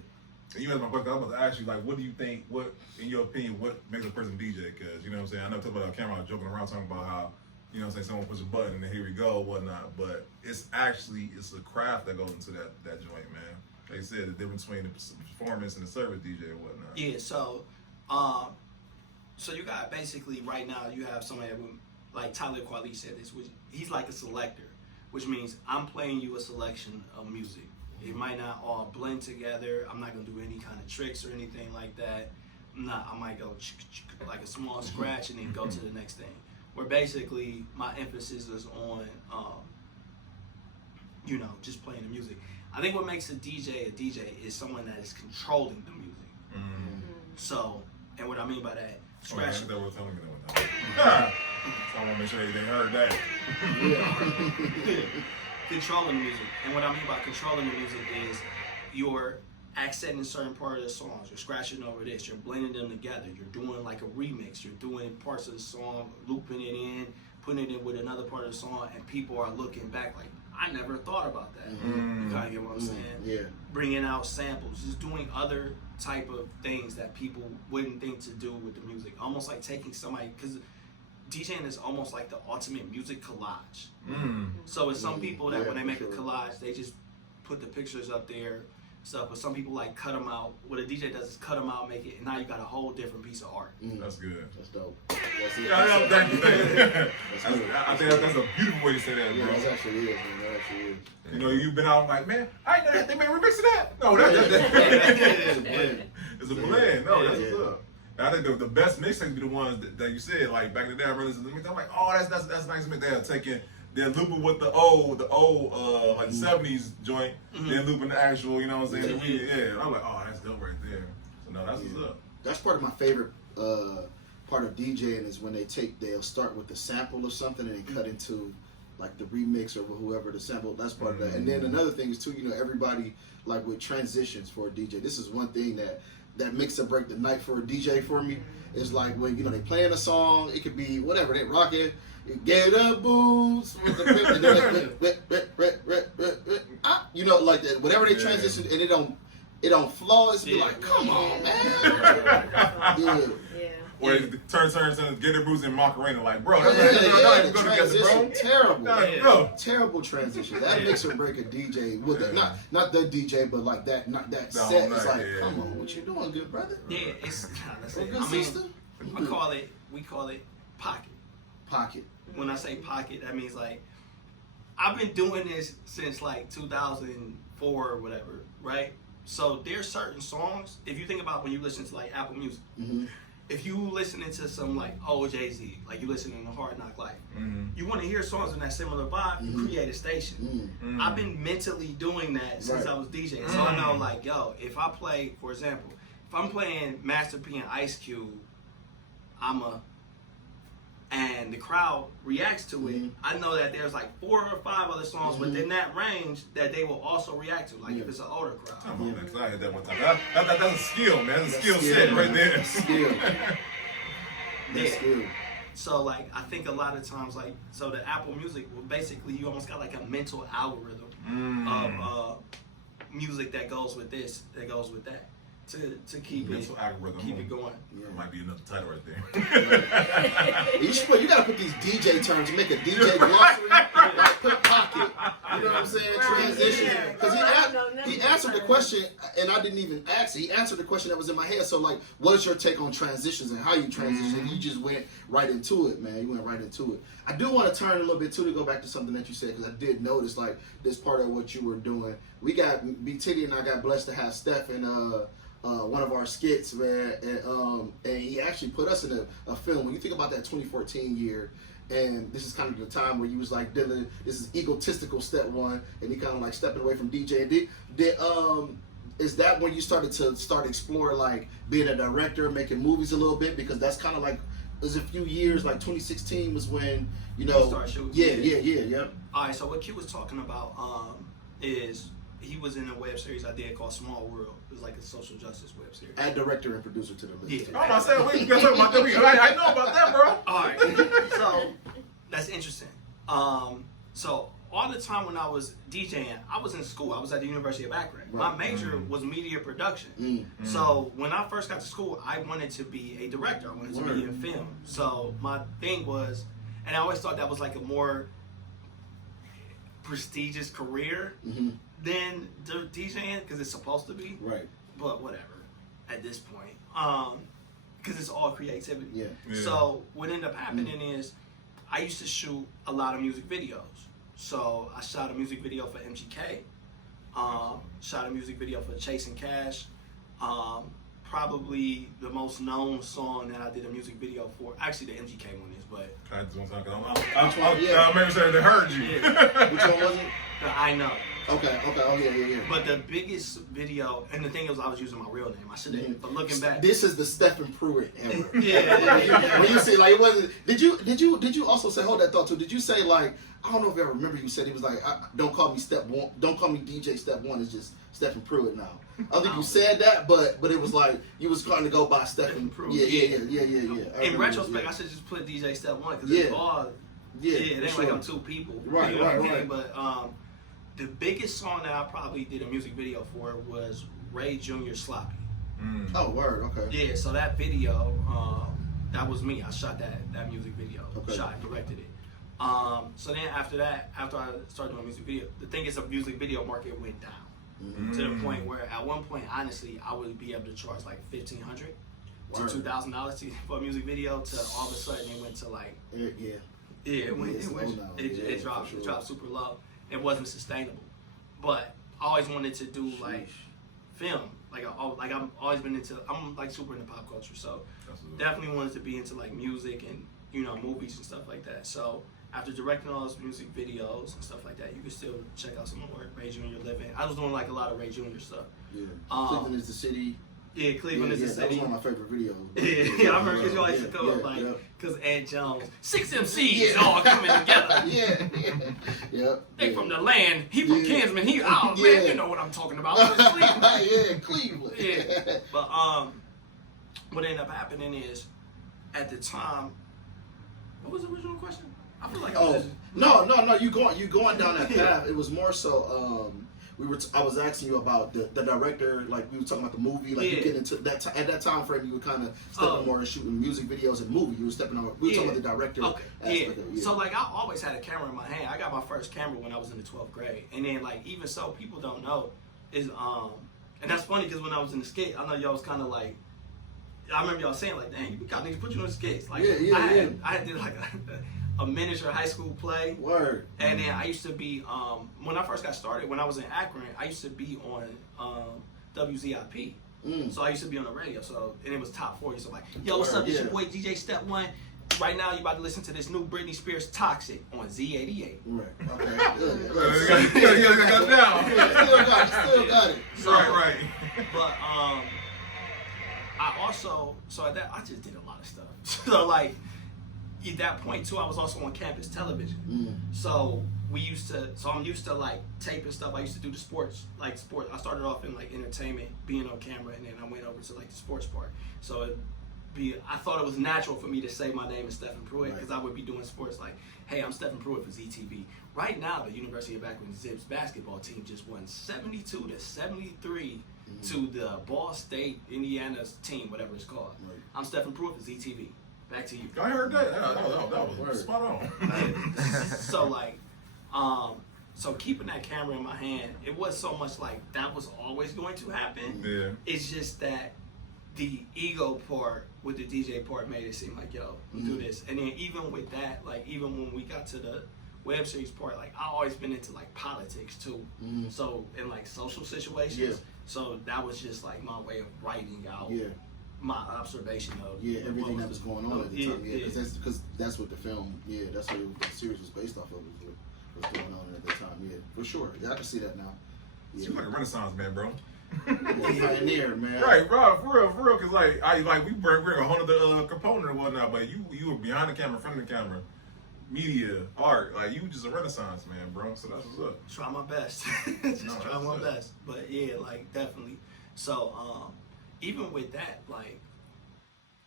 And you asked my question, I was about to ask you, like, what do you think, what, in your opinion, what makes a person DJ? Because, you know what I'm saying, I know I talk about on camera, I was joking around talking about how, you know what I'm saying, someone pushes a button and then here we go, whatnot. But it's a craft that goes into that joint, man. Like you said, the difference between the performance and the service DJ and whatnot. Yeah, so you got basically right now you have somebody that would, like Tyler Kweli said this, which he's like a selector, which means I'm playing you a selection of music. It might not all blend together. I'm not gonna do any kind of tricks or anything like that. I might go like a small scratch and then go to the next thing. Where basically my emphasis is on, you know, just playing the music. I think what makes a DJ is someone that is controlling the music. So, and what I mean by that, scratch. That was telling me that. So I want to make sure they heard that. Controlling the music. And what I mean by controlling the music is you're accenting certain part of the songs, you're scratching over this, you're blending them together, you're doing like a remix, you're doing parts of the song, looping it in, putting it in with another part of the song, and people are looking back like, I never thought about that. You kind of get what I'm saying? Yeah. Bringing out samples, just doing other type of things that people wouldn't think to do with the music. Almost like taking somebody, because DJing is almost like the ultimate music collage. So it's some people that when they make a collage, they just put the pictures up there, stuff. But some people like cut them out. What a DJ does is cut them out, make it, and now you got a whole different piece of art. That's good. That's dope. Thank you. I think that's a beautiful way to say that, bro. That actually is, man. That actually is. You know, you've been out like, man, I didn't know that they made remix of that. No, it's a blend. No, that's what's up. And I think the best mixtapes be the ones that you said, like back in the day, I remember listening to them. I'm like, oh, that's nice mix. They're looping with the old like the 70s joint, then looping the actual, you know what I'm saying? And I'm like, oh, that's dope right there. So no, that's what's up. That's part of my favorite part of DJing is when they'll start with the sample of something and then cut into like the remix or whoever the sample. That's part of that. And then another thing is too, you know, everybody like with transitions for a DJ. This is one thing that makes or break the night for a DJ for me. Is like when, you know, they playing a song, it could be whatever, they rock it, get up boots with the you know, like that. Whatever they transition and it don't flow, it's be like, come on, man. Or turn, get a bruise and Macarena. Like, bro, that's the go together, bro. transition, terrible. Bro. Terrible transition. That makes or break a DJ. With not the DJ, but like that, not that set. It's like, come on, what you doing, good brother? Yeah, it's Good sister. we call it pocket. Pocket. When I say pocket, that means like I've been doing this since like 2004 or whatever, right? So there's certain songs. If you think about when you listen to like Apple Music, if you listening to some like Jay-Z, like you listening to Hard Knock Life, you want to hear songs in that similar vibe, you create a station. I've been mentally doing that since I was DJing. So I know like, yo, if I play, for example, if I'm playing Master P and Ice Cube, and the crowd reacts to it, I know that there's like 4 or 5 other songs within that range that they will also react to, like if it's an older crowd. Come on, man, because I heard that one time. That's a skill, man. That's a skill set right there. That's skill. That's skill. So like, I think a lot of times, like, so the Apple Music, well, basically you almost got like a mental algorithm of music that goes with this, that goes with that. To keep mental algorithm. Keep it going. Yeah. Might be another title right there. You gotta put these DJ terms and make a DJ glossary. Like put pocket. You know what I'm saying? Transition. Because he answered the question, and I didn't even ask. He answered the question that was in my head. So like, what is your take on transitions and how you transition? You just went right into it, man. You went right into it. I do want to turn a little bit too to go back to something that you said, because I did notice like this part of what you were doing. We got B Titty and I got blessed to have Steph in one of our skits, man, and he actually put us in a film. When you think about that 2014 year, and this is kind of the time where you was like dealing, this is egotistical step one, and he kind of like stepping away from DJ. Is that when you started to explore like being a director, making movies a little bit? Because that's kind of like, it was a few years, like 2016 was when, you know. Start shooting. Yeah. All right, so what Q was talking about is he was in a web series I did called Small World. It was like a social justice web series. Add director and producer to the list. Yeah. I said, we can talk about that. I know about that, bro. All right. So that's interesting. So all the time when I was DJing, I was in school. I was at the University of Akron. Right. My major was media production. So when I first got to school, I wanted to be a director. I wanted to be in film. So my thing was, and I always thought that was like a more prestigious career than DJing, because it's supposed to be. Right. But whatever, at this point. Because it's all creativity. Yeah. So what ended up happening is I used to shoot a lot of music videos. So I shot a music video for MGK, shot a music video for Chasing Cash. Probably the most known song that I did a music video for, actually the MGK one is, but I just want to talk. I'm making sure they heard you. Yeah. Which one was it? I Know. Okay. Oh yeah. But the biggest video, and the thing was I was using my real name. I should have, but looking back, this is the Stephen Prewitt era. Yeah. When you say like it wasn't, did you also say, hold that thought too? Did you say like, I don't know if I remember you said he was like, don't call me Step One, don't call me DJ Step One. It's just Stephen Prewitt now. I don't think you said that, but it was like you was trying to go by Stephen Prewitt. Yeah. In retrospect, I should just put DJ Step One because it's all. It ain't like I'm two people. Right. But the biggest song that I probably did a music video for was Ray Jr. Sloppy. Oh, word. Okay. Yeah, so that video, that was me. I shot that music video. Okay. Shot and directed it. So then after that, after I started doing music video, the thing is the music video market went down to the point where at one point, honestly, I would be able to charge like $1,500 to $2,000 for a music video. To all of a sudden it went to like it dropped super low. It wasn't sustainable, but I always wanted to do like film. I'm always been into. I'm like super into pop culture, so definitely wanted to be into like music and movies and stuff like that. So after directing all those music videos and stuff like that, you can still check out some of my work. Ray Jr. Living. I was doing like a lot of Ray Jr. stuff. Yeah. Cleveland is the city. Yeah, Cleveland is the city. That was one of my favorite videos. Yeah, I remember because you always go because Ed Jones, 6 MCs all coming together. They from the land. He from Kinsman. Man, you know what I'm talking about. Cleveland. Yeah. But what ended up happening is, at the time, what was the original question? I feel like no. You going down that path. It was more so. I was asking you about the director, like we were talking about the movie, like you get into that at that time frame, you were kind of stepping more and shooting music videos and movie. You were stepping on. We were talking about the director. Okay. So like I always had a camera in my hand. I got my first camera when I was in the 12th grade, and then like even so, people don't know is and that's funny because when I was in the skit, I know y'all was kind of like. I remember y'all saying like, "Dang, we got niggas put you in the skits." Like, I did like a miniature high school play. Word. And then I used to be when I first got started, when I was in Akron, I used to be on WZIP. So I used to be on the radio. So and it was top 40. So like, yo, what's up? It's your boy DJ Step One. Right now, you about to listen to this new Britney Spears "Toxic" on Z88. Right. Okay. You got it down. Still got it. So, Right. But I also at that I just did a lot of stuff. So like at that point too, I was also on campus television. So I'm used to like taping stuff. I used to do the sports. I started off in like entertainment, being on camera, and then I went over to like the sports part. So I thought it was natural for me to say my name is Stephen Prewitt because I would be doing sports like, hey, I'm Stephen Prewitt for ZTV. Right now, the University of Akron Zips basketball team just won 72-73 to the Ball State, Indiana's team, whatever it's called. Right. I'm Stephen Prewitt for ZTV. Back to you. I heard that. That was spot on. So like, so keeping that camera in my hand, it was so much like that was always going to happen. Yeah. It's just that the ego part with the DJ part made it seem like, yo, do this. And then even with that, like even when we got to the web series part, like I always been into like politics too. So in like social situations. So that was just like my way of writing out my observation of everything that was going on at the time. Because that's what the film, that's what the series was based off of. Was going on at the time. For sure. I can see that now. You're like a Renaissance man, bro. Pioneer, man. Right, bro, for real, cause like we bring a whole other component and whatnot, but you were behind the camera, in front of the camera, media, art, like you just a Renaissance man, bro. So that's what's up. Try my best, try my best. But yeah, like definitely. So even with that, like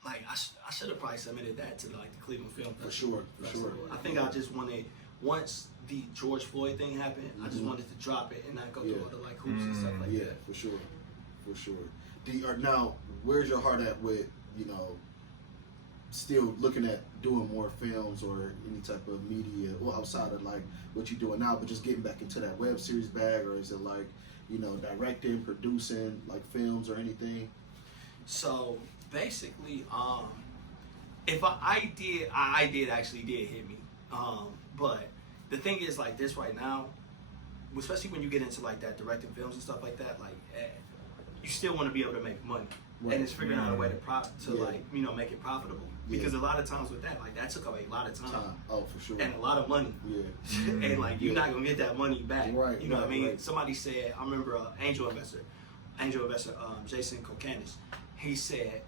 I should have probably submitted that to like the Cleveland Film Festival. For sure. I think I just wanted once the George Floyd thing happened, I just wanted to drop it and not go through all the like hoops and stuff like that. For sure. Now, where's your heart at with still looking at doing more films or any type of media, well, outside of like what you're doing now, but just getting back into that web series bag, or is it like directing, producing like films or anything? So basically, if I did actually hit me, but the thing is like this right now, especially when you get into like that directing films and stuff like that, like you still want to be able to make money, and it's figuring out a way to make it profitable. Because a lot of times with that, like that took up a lot of time. Oh, for sure. And a lot of money. And like you're not gonna get that money back. Right. You know what I mean? Right. Somebody said, I remember angel investor, Jason Kokanis. He said,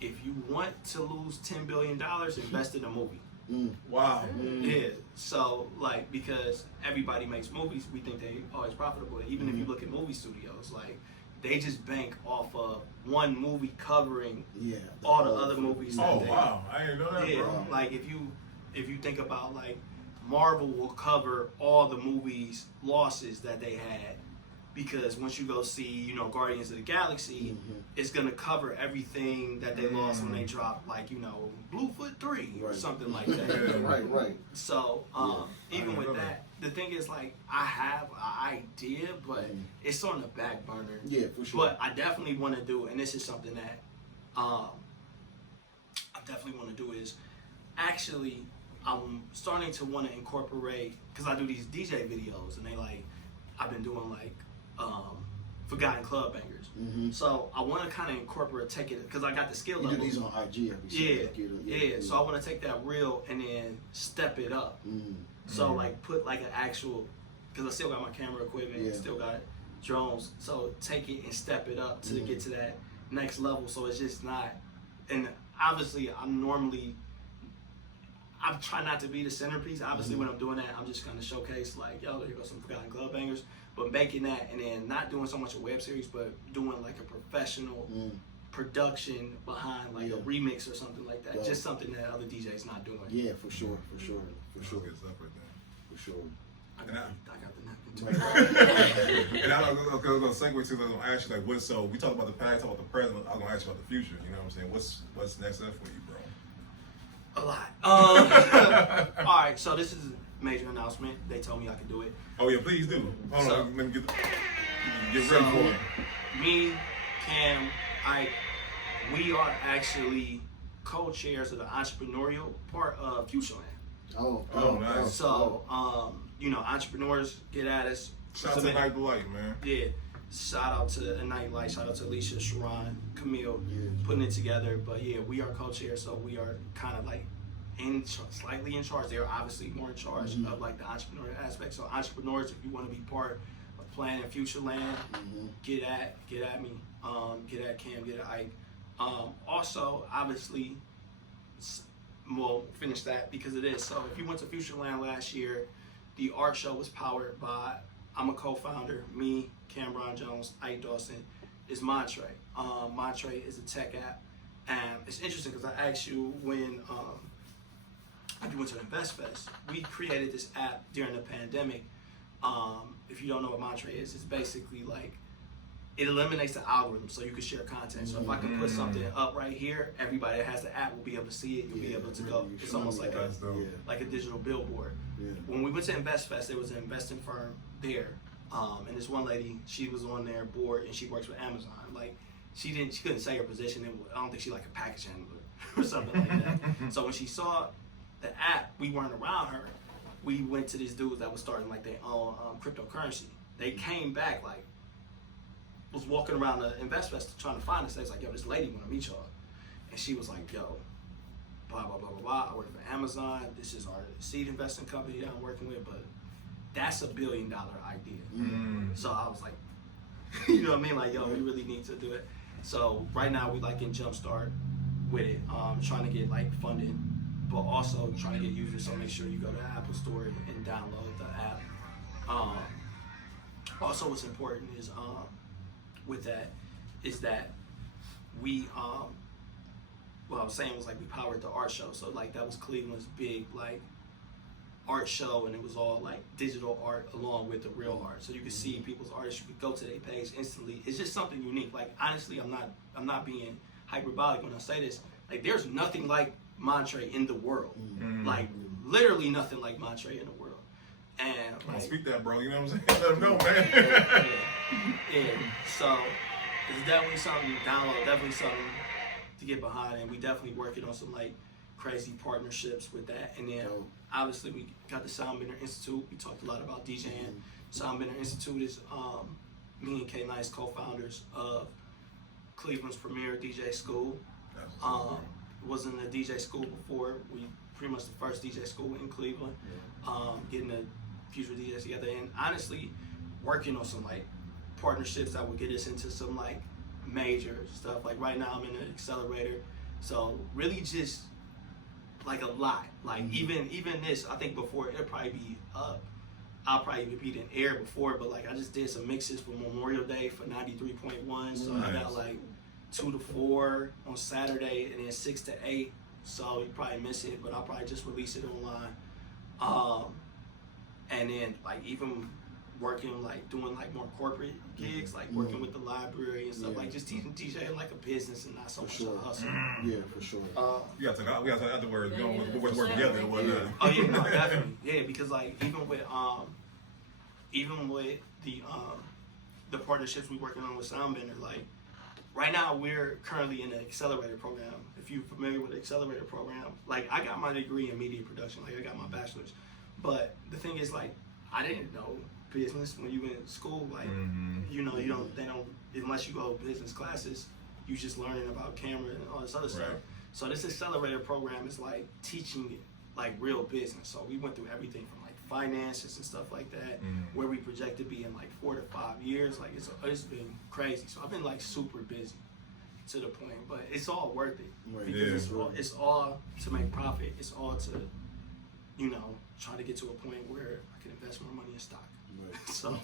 if you want to lose $10 billion, invest in a movie. Wow. Yeah. So like because everybody makes movies, we think they always profitable. Even if you look at movie studios, like they just bank off of one movie covering all the other movies. Wow, I didn't know that. Bro. Like if you think about like Marvel will cover all the movies losses that they had, because once you go see Guardians of the Galaxy, it's gonna cover everything that they lost when they dropped like Bluefoot 3 or something like that. Right. So even with that, the thing is like I have an idea, but it's on the back burner. Yeah, for sure. But I definitely want to do, and this is something that I definitely want to do, is actually I'm starting to want to incorporate, because I do these DJ videos and I've been doing like forgotten club bangers. So I want to kind of take it, because I got the skill level. You do these on IG. So I want to take that reel and then step it up. So like put like an actual, because I still got my camera equipment, still got drones. So take it and step it up to get to that next level. So it's just not, and obviously I try not to be the centerpiece. Obviously when I'm doing that, I'm just kind of showcase like, yo, here goes some forgotten club bangers. But making that and then not doing so much a web series, but doing like a professional production behind like a remix or something like that. Just something that other DJs not doing. Yeah, for sure. Good stuff right there. For sure. I got the napkin. And I'm gonna segue to. I'm gonna ask you like, what? So we talked about the past, talk about the present. I'm gonna ask you about the future. You know what I'm saying? What's next step for you, bro? A lot. All right, so this is a major announcement. They told me I could do it. Oh yeah, please do. Hold on, let me get ready for it. Me, Cam, Ike, we are actually co-chairs of the entrepreneurial part of Futureland. Oh, nice. So, entrepreneurs, get at us. Shout out to Night Light, man. Yeah. Shout out to the Nightlight. Shout out to Alicia, Sharon, Camille, Yeah. putting it together. But yeah, we are co-chairs, so we are kind of like slightly in charge. They're obviously more in charge of like the entrepreneurial aspect. So entrepreneurs, if you want to be part of planning Futureland, get at me. Get at Cam. Get at Ike. Also, obviously. We'll finish that because it is. So if you went to Futureland last year, the art show was powered by, I'm a co-founder, me, Cameron Jones, Ike Dawson, is Montre. Montre is a tech app. And it's interesting because I asked you when you went to Invest Fest, we created this app during the pandemic. If you don't know what Montre is, it's basically like, it eliminates the algorithm so you can share content. So if I can put something up right here, everybody that has the app will be able to see it. You'll be able to go. It's almost like a digital billboard. Yeah. When we went to Invest Fest, there was an investing firm there, and this one lady, she was on their board and she works with Amazon. Like she couldn't say her position. I don't think she like a package handler or something like that. So when she saw the app, we weren't around her. We went to these dudes that was starting like their own cryptocurrency. They came back like. Was walking around the Invest Fest trying to find us. They was like, yo, this lady want to meet y'all. And she was like, yo, blah, blah, blah, blah, blah. I work for Amazon. This is our seed investing company that I'm working with, but that's $1 billion idea. So I was like, you know what I mean? Like, yo, we really need to do it. So right now we like in Jumpstart with it, trying to get like funding, but also trying to get users. So make sure you go to the Apple Store and download the app. Also what's important is, with that is that we what I was saying was like we powered the art show, so like that was Cleveland's big like art show, and it was all like digital art along with the real art, so you could see people's artists. You could go to their page instantly. It's just something unique. Like honestly, I'm not being hyperbolic when I say this. Like there's nothing like Montre in the world, like literally nothing like Montre in the world. And like, speak that, bro. You know what I'm saying? Let them know, man. Yeah. So it's definitely something to download, definitely something to get behind, and we definitely working on some like crazy partnerships with that. And then obviously we got the SoundBender Institute. We talked a lot about DJing. SoundBender Institute is me and K Nice co-founders of Cleveland's premier DJ school. Wasn't a DJ school before. We pretty much the first DJ school in Cleveland. Getting the future DJs together, and honestly working on some like partnerships that will get us into some like major stuff. Like right now I'm in an accelerator, so really just like a lot. Like even this, I think before it'll probably be up. I'll probably be in air before, but like I just did some mixes for Memorial Day for 93.1. So I got like 2 to 4 on Saturday and then 6 to 8. So you probably miss it, but I'll probably just release it online. And then like even working like doing like more corporate gigs, like working with the library and stuff, like just teaching DJ like a business and not so much a hustle. Yeah, for sure. We got to other words. We don't work together and whatnot. Oh yeah, no, definitely. Yeah, because like even with the partnerships we're working on with SoundBender, like right now we're currently in the accelerator program. If you're familiar with the accelerator program, like I got my degree in media production, like I got my bachelor's. But the thing is, like, I didn't know business when you went to school. Like, you know, they don't, unless you go business classes, you just learning about camera and all this other stuff. So this accelerator program is like teaching like real business. So we went through everything from like finances and stuff like that, where we project to be in like 4 to 5 years. Like it's been crazy. So I've been like super busy to the point, but it's all worth it because it's all to make profit. It's all to, you know, try to get to a point where I can invest more money in stock. So,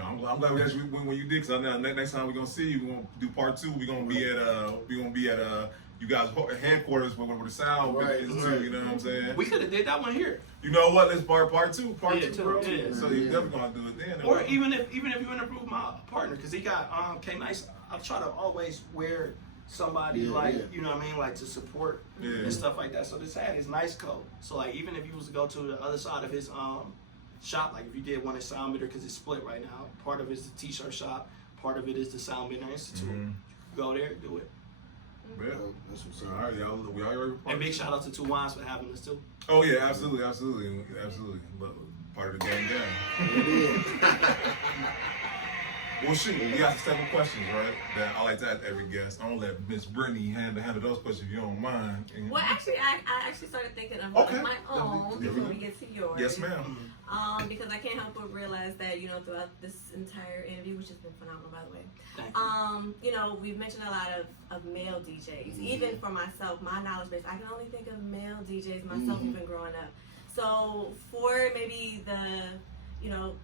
I'm glad we got you when you did, because I know next time we're gonna see you, we're gonna do part 2. We're gonna be at you guys headquarters where the sound Right, is right. too. You know what I'm saying? We could have did that one here. You know what? Let's part two, Yeah, bro. yeah. So you definitely gonna do it then. Or even if you want to improve my partner, because he got K Nice, I try to always wear somebody you know what I mean, like to support and stuff like that. So this hat is nice coat. So like even if you was to go to the other side of his shop, like if you did one at SoundBender, because it's split right now. Part of it is the t-shirt shop, part of it is the SoundBender Institute. You can go there, do it. Yeah. That's what's All up. right, y'all. We already. And big shout out to Two Wines for having us too. Oh yeah, absolutely. But part of the game. It is. Well, shoot, we got several questions, right? That I like to ask every guest. I'm gonna let Miss Brittany handle those questions if you don't mind. Well, actually, I actually started thinking of Okay. my own Definitely. before we get to yours. Yes, ma'am. Because I can't help but realize that, you know, throughout this entire interview, which has been phenomenal, by the way, Thank you. you know, we've mentioned a lot of male DJs. Even for myself, my knowledge base, I can only think of male DJs myself even growing up. So for maybe you know,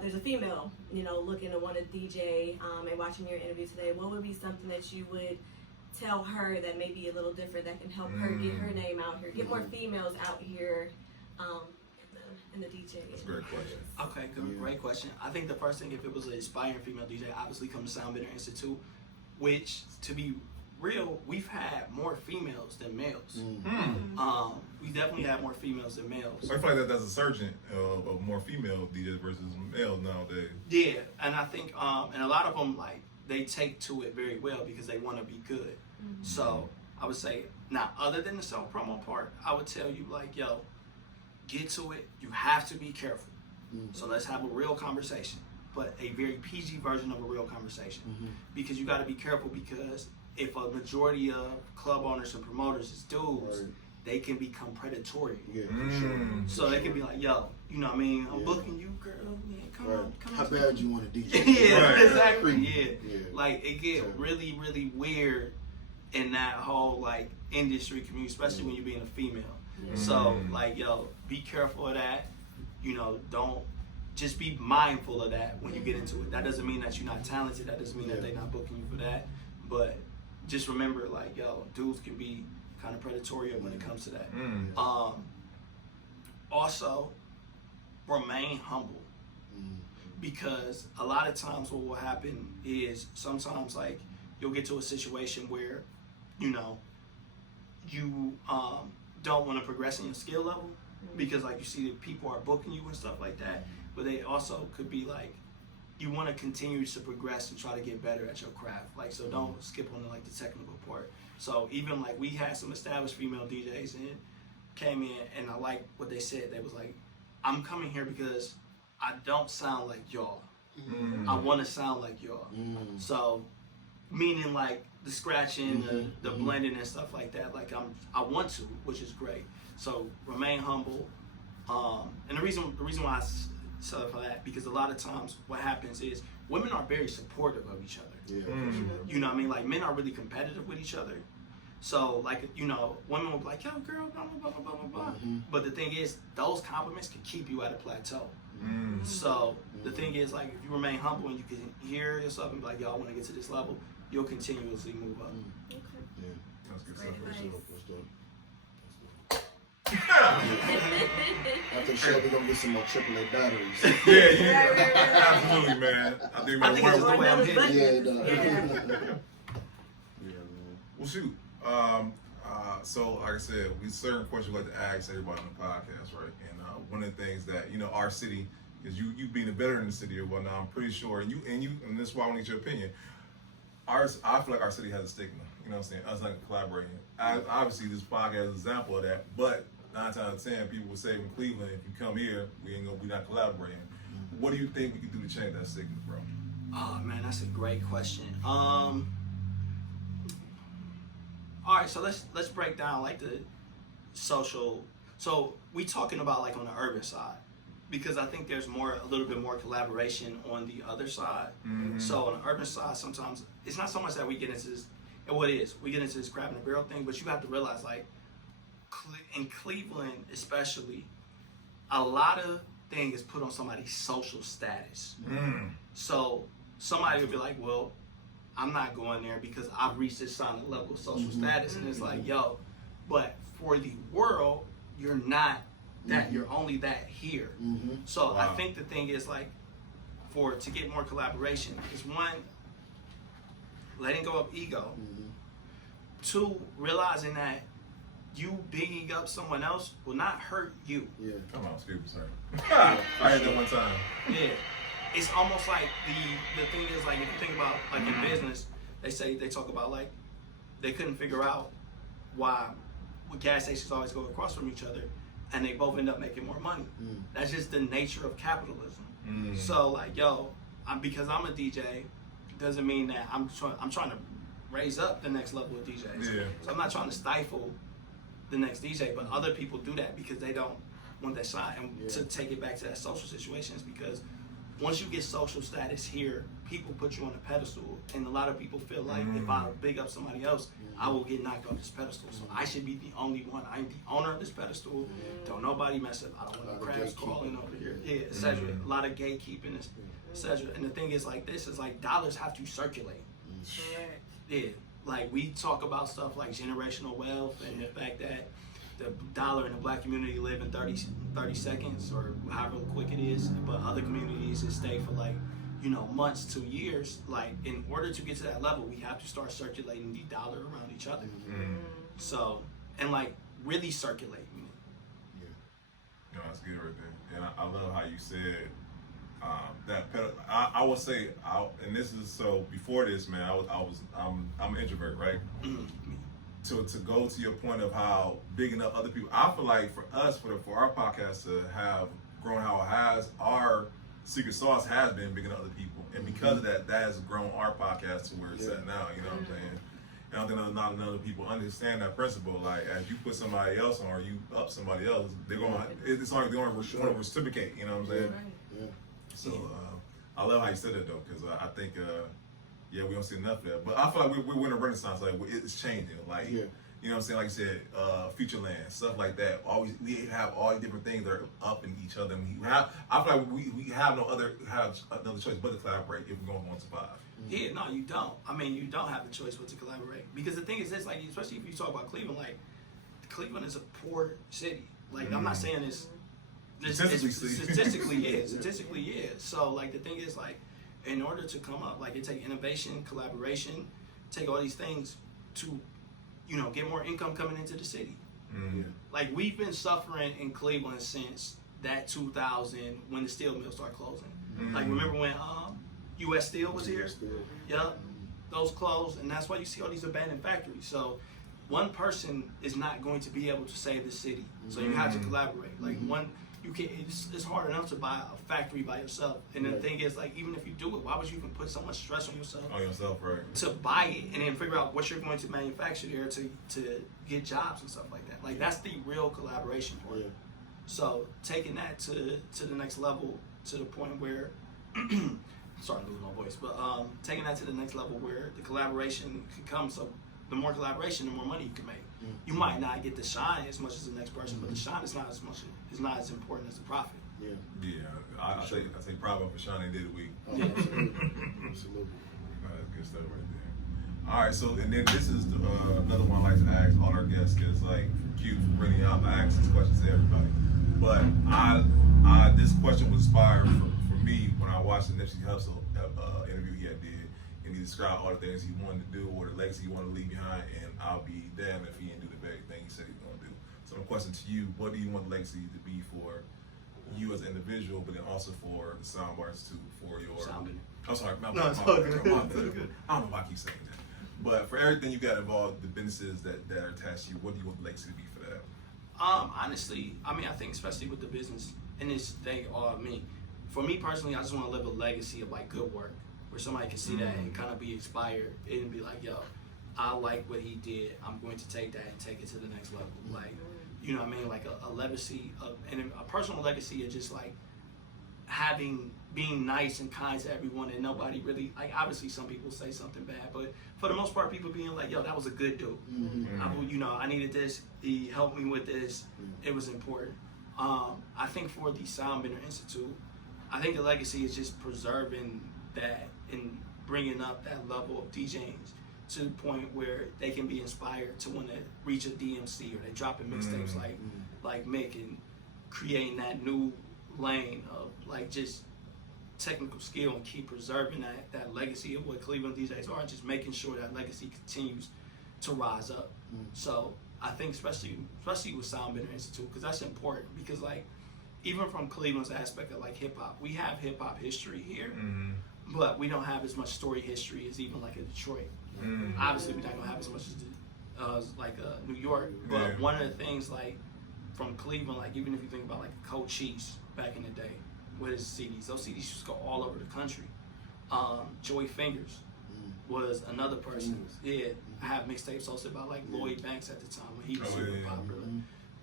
there's a female, you know, looking to want to DJ and watching your interview today, what would be something that you would tell her that may be a little different that can help her get her name out here, get more females out here in the DJ? That's a great question. Okay, good, great question. I think the first thing, if it was an aspiring female DJ, obviously come to SoundBender Institute, which, to be real, we've had more females than males. We definitely have more females than males. So I feel like that's a surgeon of more female DJs versus males nowadays. Yeah, and I think, and a lot of them, like, they take to it very well because they want to be good. So I would say, now, other than the self promo part, I would tell you, like, yo, get to it. You have to be careful. So let's have a real conversation, but a very PG version of a real conversation. Because you got to be careful, because if a majority of club owners and promoters is dudes, they can become predatory. Yeah, for sure. So they can be like, yo, you know what I mean? I'm booking you, girl. Yeah, come on. How bad you want to DJ? Yeah, Right. exactly. Yeah. Yeah. Like, it get really, really weird in that whole, like, industry community, especially when you're being a female. So, like, yo, be careful of that. You know, don't, just be mindful of that when you get into it. That doesn't mean that you're not talented. That doesn't mean that they're not booking you for that. But just remember, like, yo, dudes can be kind of predatory when it comes to that. Also, remain humble. Because a lot of times what will happen is sometimes, like, you'll get to a situation where, you know, you don't want to progress in your skill level because, like, you see that people are booking you and stuff like that, but they also could be like, you want to continue to progress and try to get better at your craft. Like, so don't skip on like the technical part. So even like we had some established female DJs and came in, and I like what they said. They was like, I'm coming here because I don't sound like y'all. I want to sound like y'all. So meaning like the scratching, the blending and stuff like that. Like I want to, which is great. So remain humble. And the reason why I say for that, because a lot of times what happens is women are very supportive of each other. Yeah, for sure. You know what I mean? Like, men are really competitive with each other. So, like, you know, women will be like, yo, girl, blah, blah, blah, blah, blah, blah. But the thing is, those compliments can keep you at a plateau. So, the thing is, like, if you remain humble and you can hear yourself and be like, yo, I want to get to this level, you'll continuously move up. Yeah. That's good Great stuff. advice. Let's do it. After the show, we're going to get some more AAA batteries. Yeah, absolutely, man. I think, I think it's just the way I'm hitting. Yeah, it does. Yeah. Yeah, man. Well, shoot. So, like I said, we certain questions we like to ask everybody on the podcast, right? And one of the things that, you know, our city is you being a veteran in the city or whatnot. I'm pretty sure, and this is why I want to get your opinion. I feel like our city has a stigma. You know what I'm saying? Us like collaborating. Obviously, this podcast is an example of that. But 9 times out of 10, people will say in Cleveland, if you come here, we not collaborating. What do you think we can do to change that stigma, bro? Oh man, that's a great question. All right, so let's break down like the social. So we talking about like on the urban side, because I think there's a little bit more collaboration on the other side. So on the urban side, sometimes it's not so much that we get into this, and what it is, we get into this crab in the barrel thing, but you have to realize, like, in Cleveland especially, a lot of things is put on somebody's social status. So somebody would be like, well, I'm not going there because I've reached this certain level of social status, and it's like, yo, but for the world, you're not that. You're only that here. So I think the thing is like, to get more collaboration is one, letting go of ego. Two, realizing that you bigging up someone else will not hurt you. Yeah. Come on, Stephen, sorry. I had that one time. Yeah. It's almost like the thing is like, if you think about like in business, they talk about like they couldn't figure out why gas stations always go across from each other, and they both end up making more money. That's just the nature of capitalism. So like, yo, because I'm a DJ, doesn't mean that I'm trying to raise up the next level of DJs. Yeah. So I'm not trying to stifle the next DJ, but other people do that because they don't want that shine. And to take it back to that social situation is because once you get social status here, people put you on a pedestal, and a lot of people feel like if I big up somebody else, I will get knocked off this pedestal. So I should be the only one. I'm the owner of this pedestal. Don't nobody mess up. I don't want no crabs crawling over here. Yeah, etc. A lot of gatekeeping, etc. And the thing is like this is like dollars have to circulate. Yeah, like we talk about stuff like generational wealth and the fact that the dollar in the black community live in 30 seconds or however quick it is, but other communities it stay for like, months to years. Like in order to get to that level, we have to start circulating the dollar around each other. So, and like really circulating it. No, that's good right there. And I love how you said that. I would say, and this is so. Before this, man, I'm an introvert, right? To go to your point of how bigging up other people, I feel like for us, for our podcast to have grown how it has, our secret sauce has been bigging up other people, and because of that, that has grown our podcast to where it's at now. You know what I'm saying? And I think not enough other people understand that principle. Like as you put somebody else on, or you up somebody else, they're gonna. It's like they're gonna want to reciprocate. You know what I'm saying? So I love how you said it though, because I think we don't see enough of that. But I feel like we're in a renaissance. Like it's changing. Like you know what I'm saying? Like you said, Futureland, stuff like that. Always we have all these different things that are up in each other. And I feel like we have another choice but to collaborate if we're going to survive. Yeah, no, you don't. I mean, you don't have the choice but to collaborate, because the thing is this, like especially if you talk about Cleveland, like Cleveland is a poor city. Like I'm not saying it's statistically is. So like the thing is like, in order to come up, like it take innovation, collaboration, take all these things to, get more income coming into the city. Like we've been suffering in Cleveland since that 2000 when the steel mills started closing. Like remember when U.S. Steel was here? Yep, those closed, and that's why you see all these abandoned factories. So one person is not going to be able to save the city. So you have to collaborate. Like it's hard enough to buy a factory by yourself. And the thing is, like, even if you do it, why would you even put so much stress on yourself? Right. To buy it and then figure out what you're going to manufacture there to get jobs and stuff like that. Like that's the real collaboration part. So taking that to the next level, to the point where sorry to lose my voice, but taking that to the next level where the collaboration can come. So the more collaboration, the more money you can make. You might not get the shine as much as the next person, but the shine is not as important as the profit. I say bravo for Sean. They did a week. Absolutely. That's good stuff right there. All right, so and then this is another one I like to ask all our guests, because like Q for bringing out, I ask these questions to everybody. But this question was inspired for me when I watched the Nipsey Hussle interview he did, and he described all the things he wanted to do or the legacy he wanted to leave behind, and I'll be damned if he didn't do the very thing he said he was going to do. So my question to you: what do you want the legacy to be for you as an individual, but then also for the SoundBender Institute, for your SoundBender. I'm sorry, it's all good. I don't know why I keep saying that. But for everything you got involved, the businesses that are attached to you, what do you want the legacy to be for that? Honestly, I mean, I think especially with the business and this thing, for me personally, I just want to live a legacy of like good work, where somebody can see that and kind of be inspired and be like, yo, I like what he did. I'm going to take that and take it to the next level. Like, you know what I mean? Like a legacy and a personal legacy of just like being nice and kind to everyone, and nobody really, like, obviously some people say something bad, but for the most part, people being like, yo, that was a good dude. I needed this. He helped me with this. It was important. I think for the SoundBender Institute, I think the legacy is just preserving that and bringing up that level of DJing to the point where they can be inspired to want to reach a DMC, or they dropping mixtapes like Mick, and creating that new lane of like just technical skill and keep preserving that legacy of what Cleveland DJs are, just making sure that legacy continues to rise up. So I think especially with SoundBender Institute, because that's important, because like even from Cleveland's aspect of like hip hop, we have hip hop history here, but we don't have as much story history as even like a Detroit. Obviously, we're not gonna have as much as like New York, but one of the things like from Cleveland, like even if you think about like Coach Chiefs back in the day with his CDs, those CDs used to go all over the country. Joey Fingers was another person. I have mixtapes also about like Lloyd Banks at the time when he was super popular,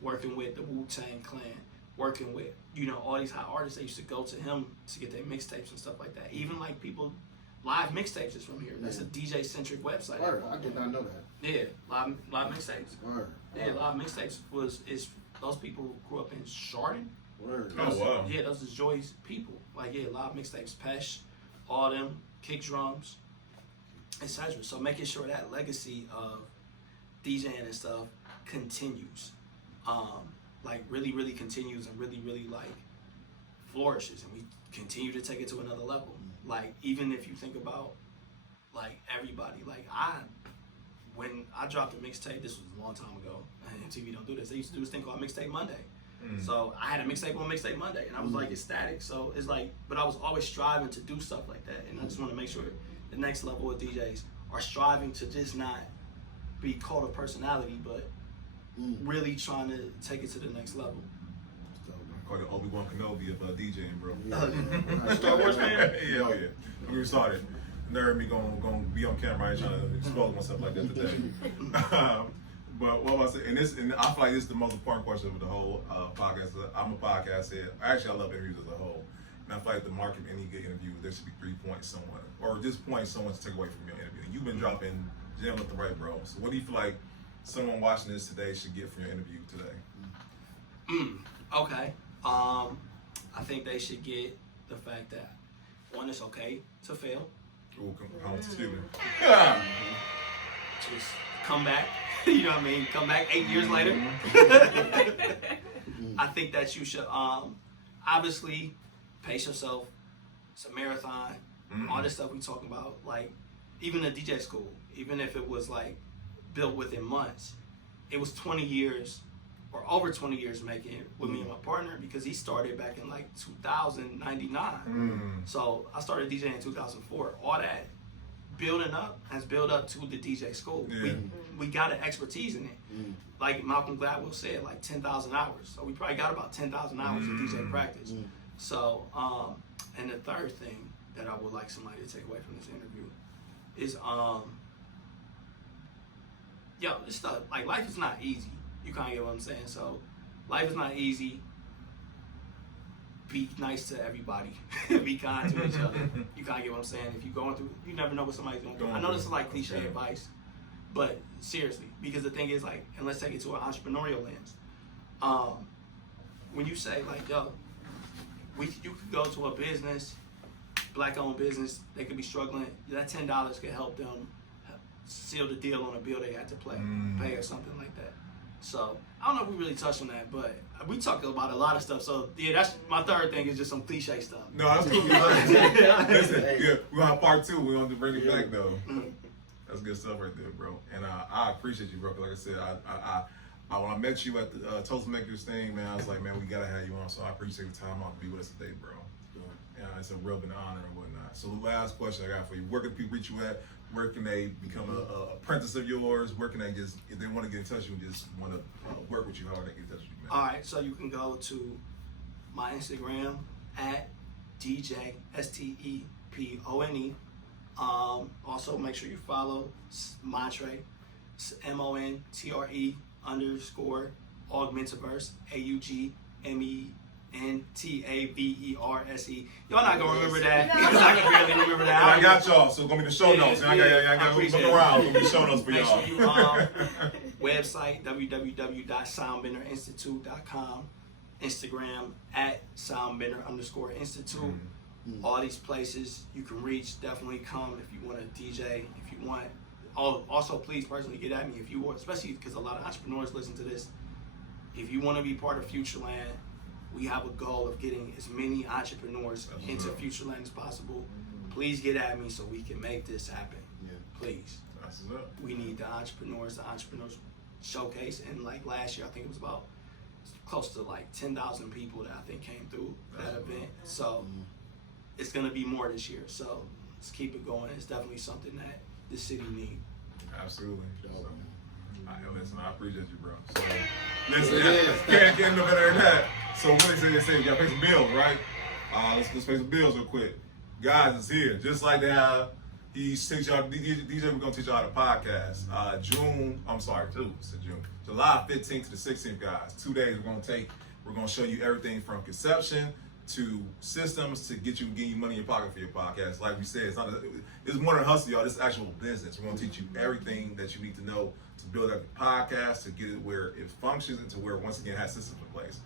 working with the Wu-Tang Clan, working with, you know, all these high artists. They used to go to him to get their mixtapes and stuff like that. Even like people, Live Mixtapes is from here. That's a DJ centric website. Word, I did not know that. Yeah, Live Mixtapes. Word. Yeah, Live Mixtapes is those people who grew up in Chardon. Word. Oh wow. Yeah, those is Joy's people. Like Live Mixtapes, Pesh, all them, kick drums, etc. So making sure that legacy of DJing and stuff continues, like really, really continues, and really, really like flourishes, and we continue to take it to another level. Like even if you think about like everybody, like when I dropped a mixtape, this was a long time ago. MTV don't do this. They used to do this thing called Mixtape Monday. So I had a mixtape on Mixtape Monday, and I was like ecstatic. So it's like, but I was always striving to do stuff like that, and I just want to make sure the next level of DJs are striving to just not be cult of personality, but really trying to take it to the next level. Call it Obi-Wan Kenobi of DJing, bro. Star Wars fan? Yeah. When we started, nerd me gonna be on camera. I ain't trying to expose myself like that today. But what was it? And I feel like this is the most important question of the whole podcast. I'm a podcast head. Actually, I love interviews as a whole. And I feel like the mark of any good interview, there should be 3 points somewhere, or just points someone to take away from your interview. And you've been dropping gem left and right, bro. So what do you feel like someone watching this today should get from your interview today? Okay. I think they should get the fact that, one, it's okay to fail. Ooh, come on, excuse me. Just come back. You know what I mean? Come back 8 years later. I think that you should obviously pace yourself. It's a marathon. All this stuff we talking about, like even the DJ school, even if it was like built within months, it was 20 years or over 20 years making it with me and my partner, because he started back in like 2099. So I started DJing in 2004. All that building up has built up to the DJ school. We got an expertise in it. Like Malcolm Gladwell said, like 10,000 hours. So we probably got about 10,000 hours of DJ practice. So, and the third thing that I would like somebody to take away from this interview is, this stuff, like life is not easy. You kind of get what I'm saying? So life is not easy. Be nice to everybody. Be kind to each other. You kind of get what I'm saying? If you're going through, you never know what somebody's going through. I know this is like cliche advice, but seriously, because the thing is like, and let's take it to an entrepreneurial lens. When you say like, you could go to a business, black-owned business, they could be struggling. That $10 could help them seal the deal on a bill they had to pay or something like that. So I don't know if we really touched on that, but we talk about a lot of stuff. So yeah, that's my third thing, is just some cliche stuff. No, that's cool. Listen, we're on part 2. We're going to bring it back though. That's good stuff right there, bro. And I appreciate you, bro. Like I said, I when I met you at the Toastmakers thing, man, I was like, man, we gotta have you on. So I appreciate the time out to be with us today, bro. Yeah, it's a real big honor and whatnot. So the last question I got for you: where can people reach you at? Where can they become a apprentice of yours? Where can they just, if they want to get in touch with you, just want to work with you, how they get in touch with you, man? All right, so you can go to my Instagram at DJ STEPONE. Also, make sure you follow Montre, MONTRE _ Augmentiverse, AUGMENTAVERSE. Y'all not gonna remember that. I can barely remember that. I got y'all, so it's gonna be the show notes. I got to look around. It's gonna be show notes for y'all. Make sure you website www.soundbenderinstitute.com, Instagram at @SoundBender_Institute. All these places you can reach. Definitely come if you want to DJ. If you want. Also, please personally get at me if you want, especially because a lot of entrepreneurs listen to this. If you want to be part of Futureland, we have a goal of getting as many entrepreneurs into Futureland as possible. Please get at me so we can make this happen. Yeah. Please. That's what's up. We need the entrepreneurs showcase. And like last year, I think it was about close to like 10,000 people that I think came through that event. So it's going to be more this year. So let's keep it going. It's definitely something that the city needs. Absolutely. Dope, So, man. listen, I appreciate you, bro. So, listen, can't get no better than that. So, what they say, you gotta pay some bills, right? Let's pay some bills real quick. Guys, it's here. Just like they have, he's teach y'all, DJ, we're gonna teach y'all how to podcast. July 15th to the 16th, guys. 2 days we're gonna show you everything from conception to systems to get you money in your pocket for your podcast. Like we said, it's more than hustle, y'all. This is actual business. We're gonna teach you everything that you need to know to build up your podcast, to get it where it functions, and to where once again it has systems in place.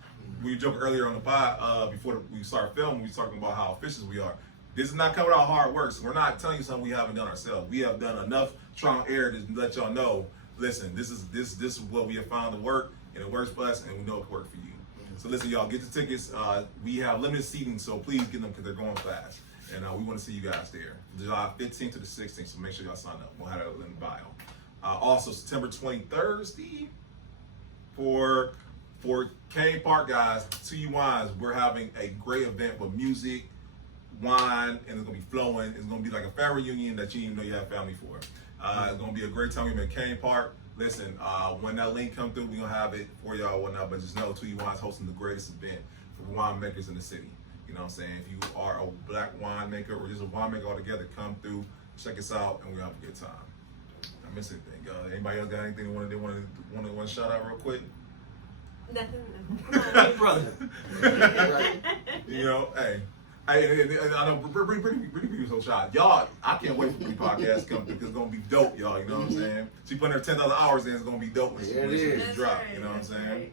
We joked earlier on the pod before we started filming. We were talking about how efficient we are. This is not coming out hard work. So we're not telling you something we haven't done ourselves. We have done enough trial and error to let y'all know. Listen, this is what we have found to work, and it works for us, and we know it can work for you. So listen, y'all, get the tickets. We have limited seating, so please get them because they're going fast. And we want to see you guys there. July 15th to the 16th, so make sure y'all sign up. We'll have it in the bio. Also, September 23rd, Steve, for Kane Park, guys, 2U Wines, we're having a great event with music, wine, and it's going to be flowing. It's going to be like a family reunion that you didn't even know you have family for. It's going to be a great time at Kane Park. Listen, when that link comes through, we're going to have it for y'all and whatnot, but just know 2U Wine is hosting the greatest event for winemakers in the city. You know what I'm saying? If you are a black winemaker or just a winemaker altogether, come through, check us out, and we're going to have a good time. I miss anything, y'all. Anybody else got anything they want to shout out real quick? Nothing. Brother. You know, hey. I know, bring people so shot. Y'all, I can't wait for the podcast to come through because it's going to be dope, y'all. You know what I'm saying? She putting her 10,000 hours in, it's going to be dope when she drop. You know what I'm saying? Right.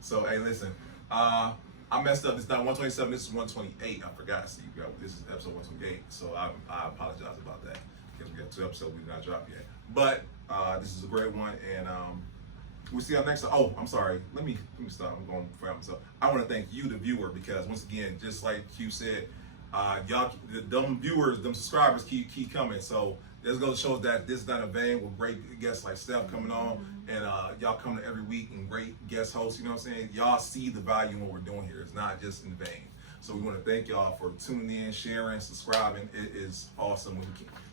So, hey, listen. I messed up. It's not 127. This is 128. I forgot. See, this is episode 128. So I apologize about that because we got 2 episodes we did not drop yet. But this is a great one, and we'll see y'all next time. Oh, I'm sorry. Let me stop. I'm going for myself. I want to thank you, the viewer, because once again, just like Q said, y'all, them viewers, them subscribers keep coming. So this goes to show that this is not in vain with great guests like Steph coming on, and y'all coming every week and great guest hosts. You know what I'm saying? Y'all see the value in what we're doing here. It's not just in vain. So we want to thank y'all for tuning in, sharing, subscribing. It is awesome.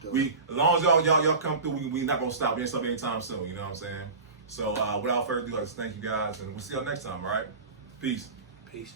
As long as y'all come through, we not gonna stop doing stuff anytime soon. You know what I'm saying? So without further ado, let's thank you guys, and we'll see y'all next time. All right? Peace. Peace.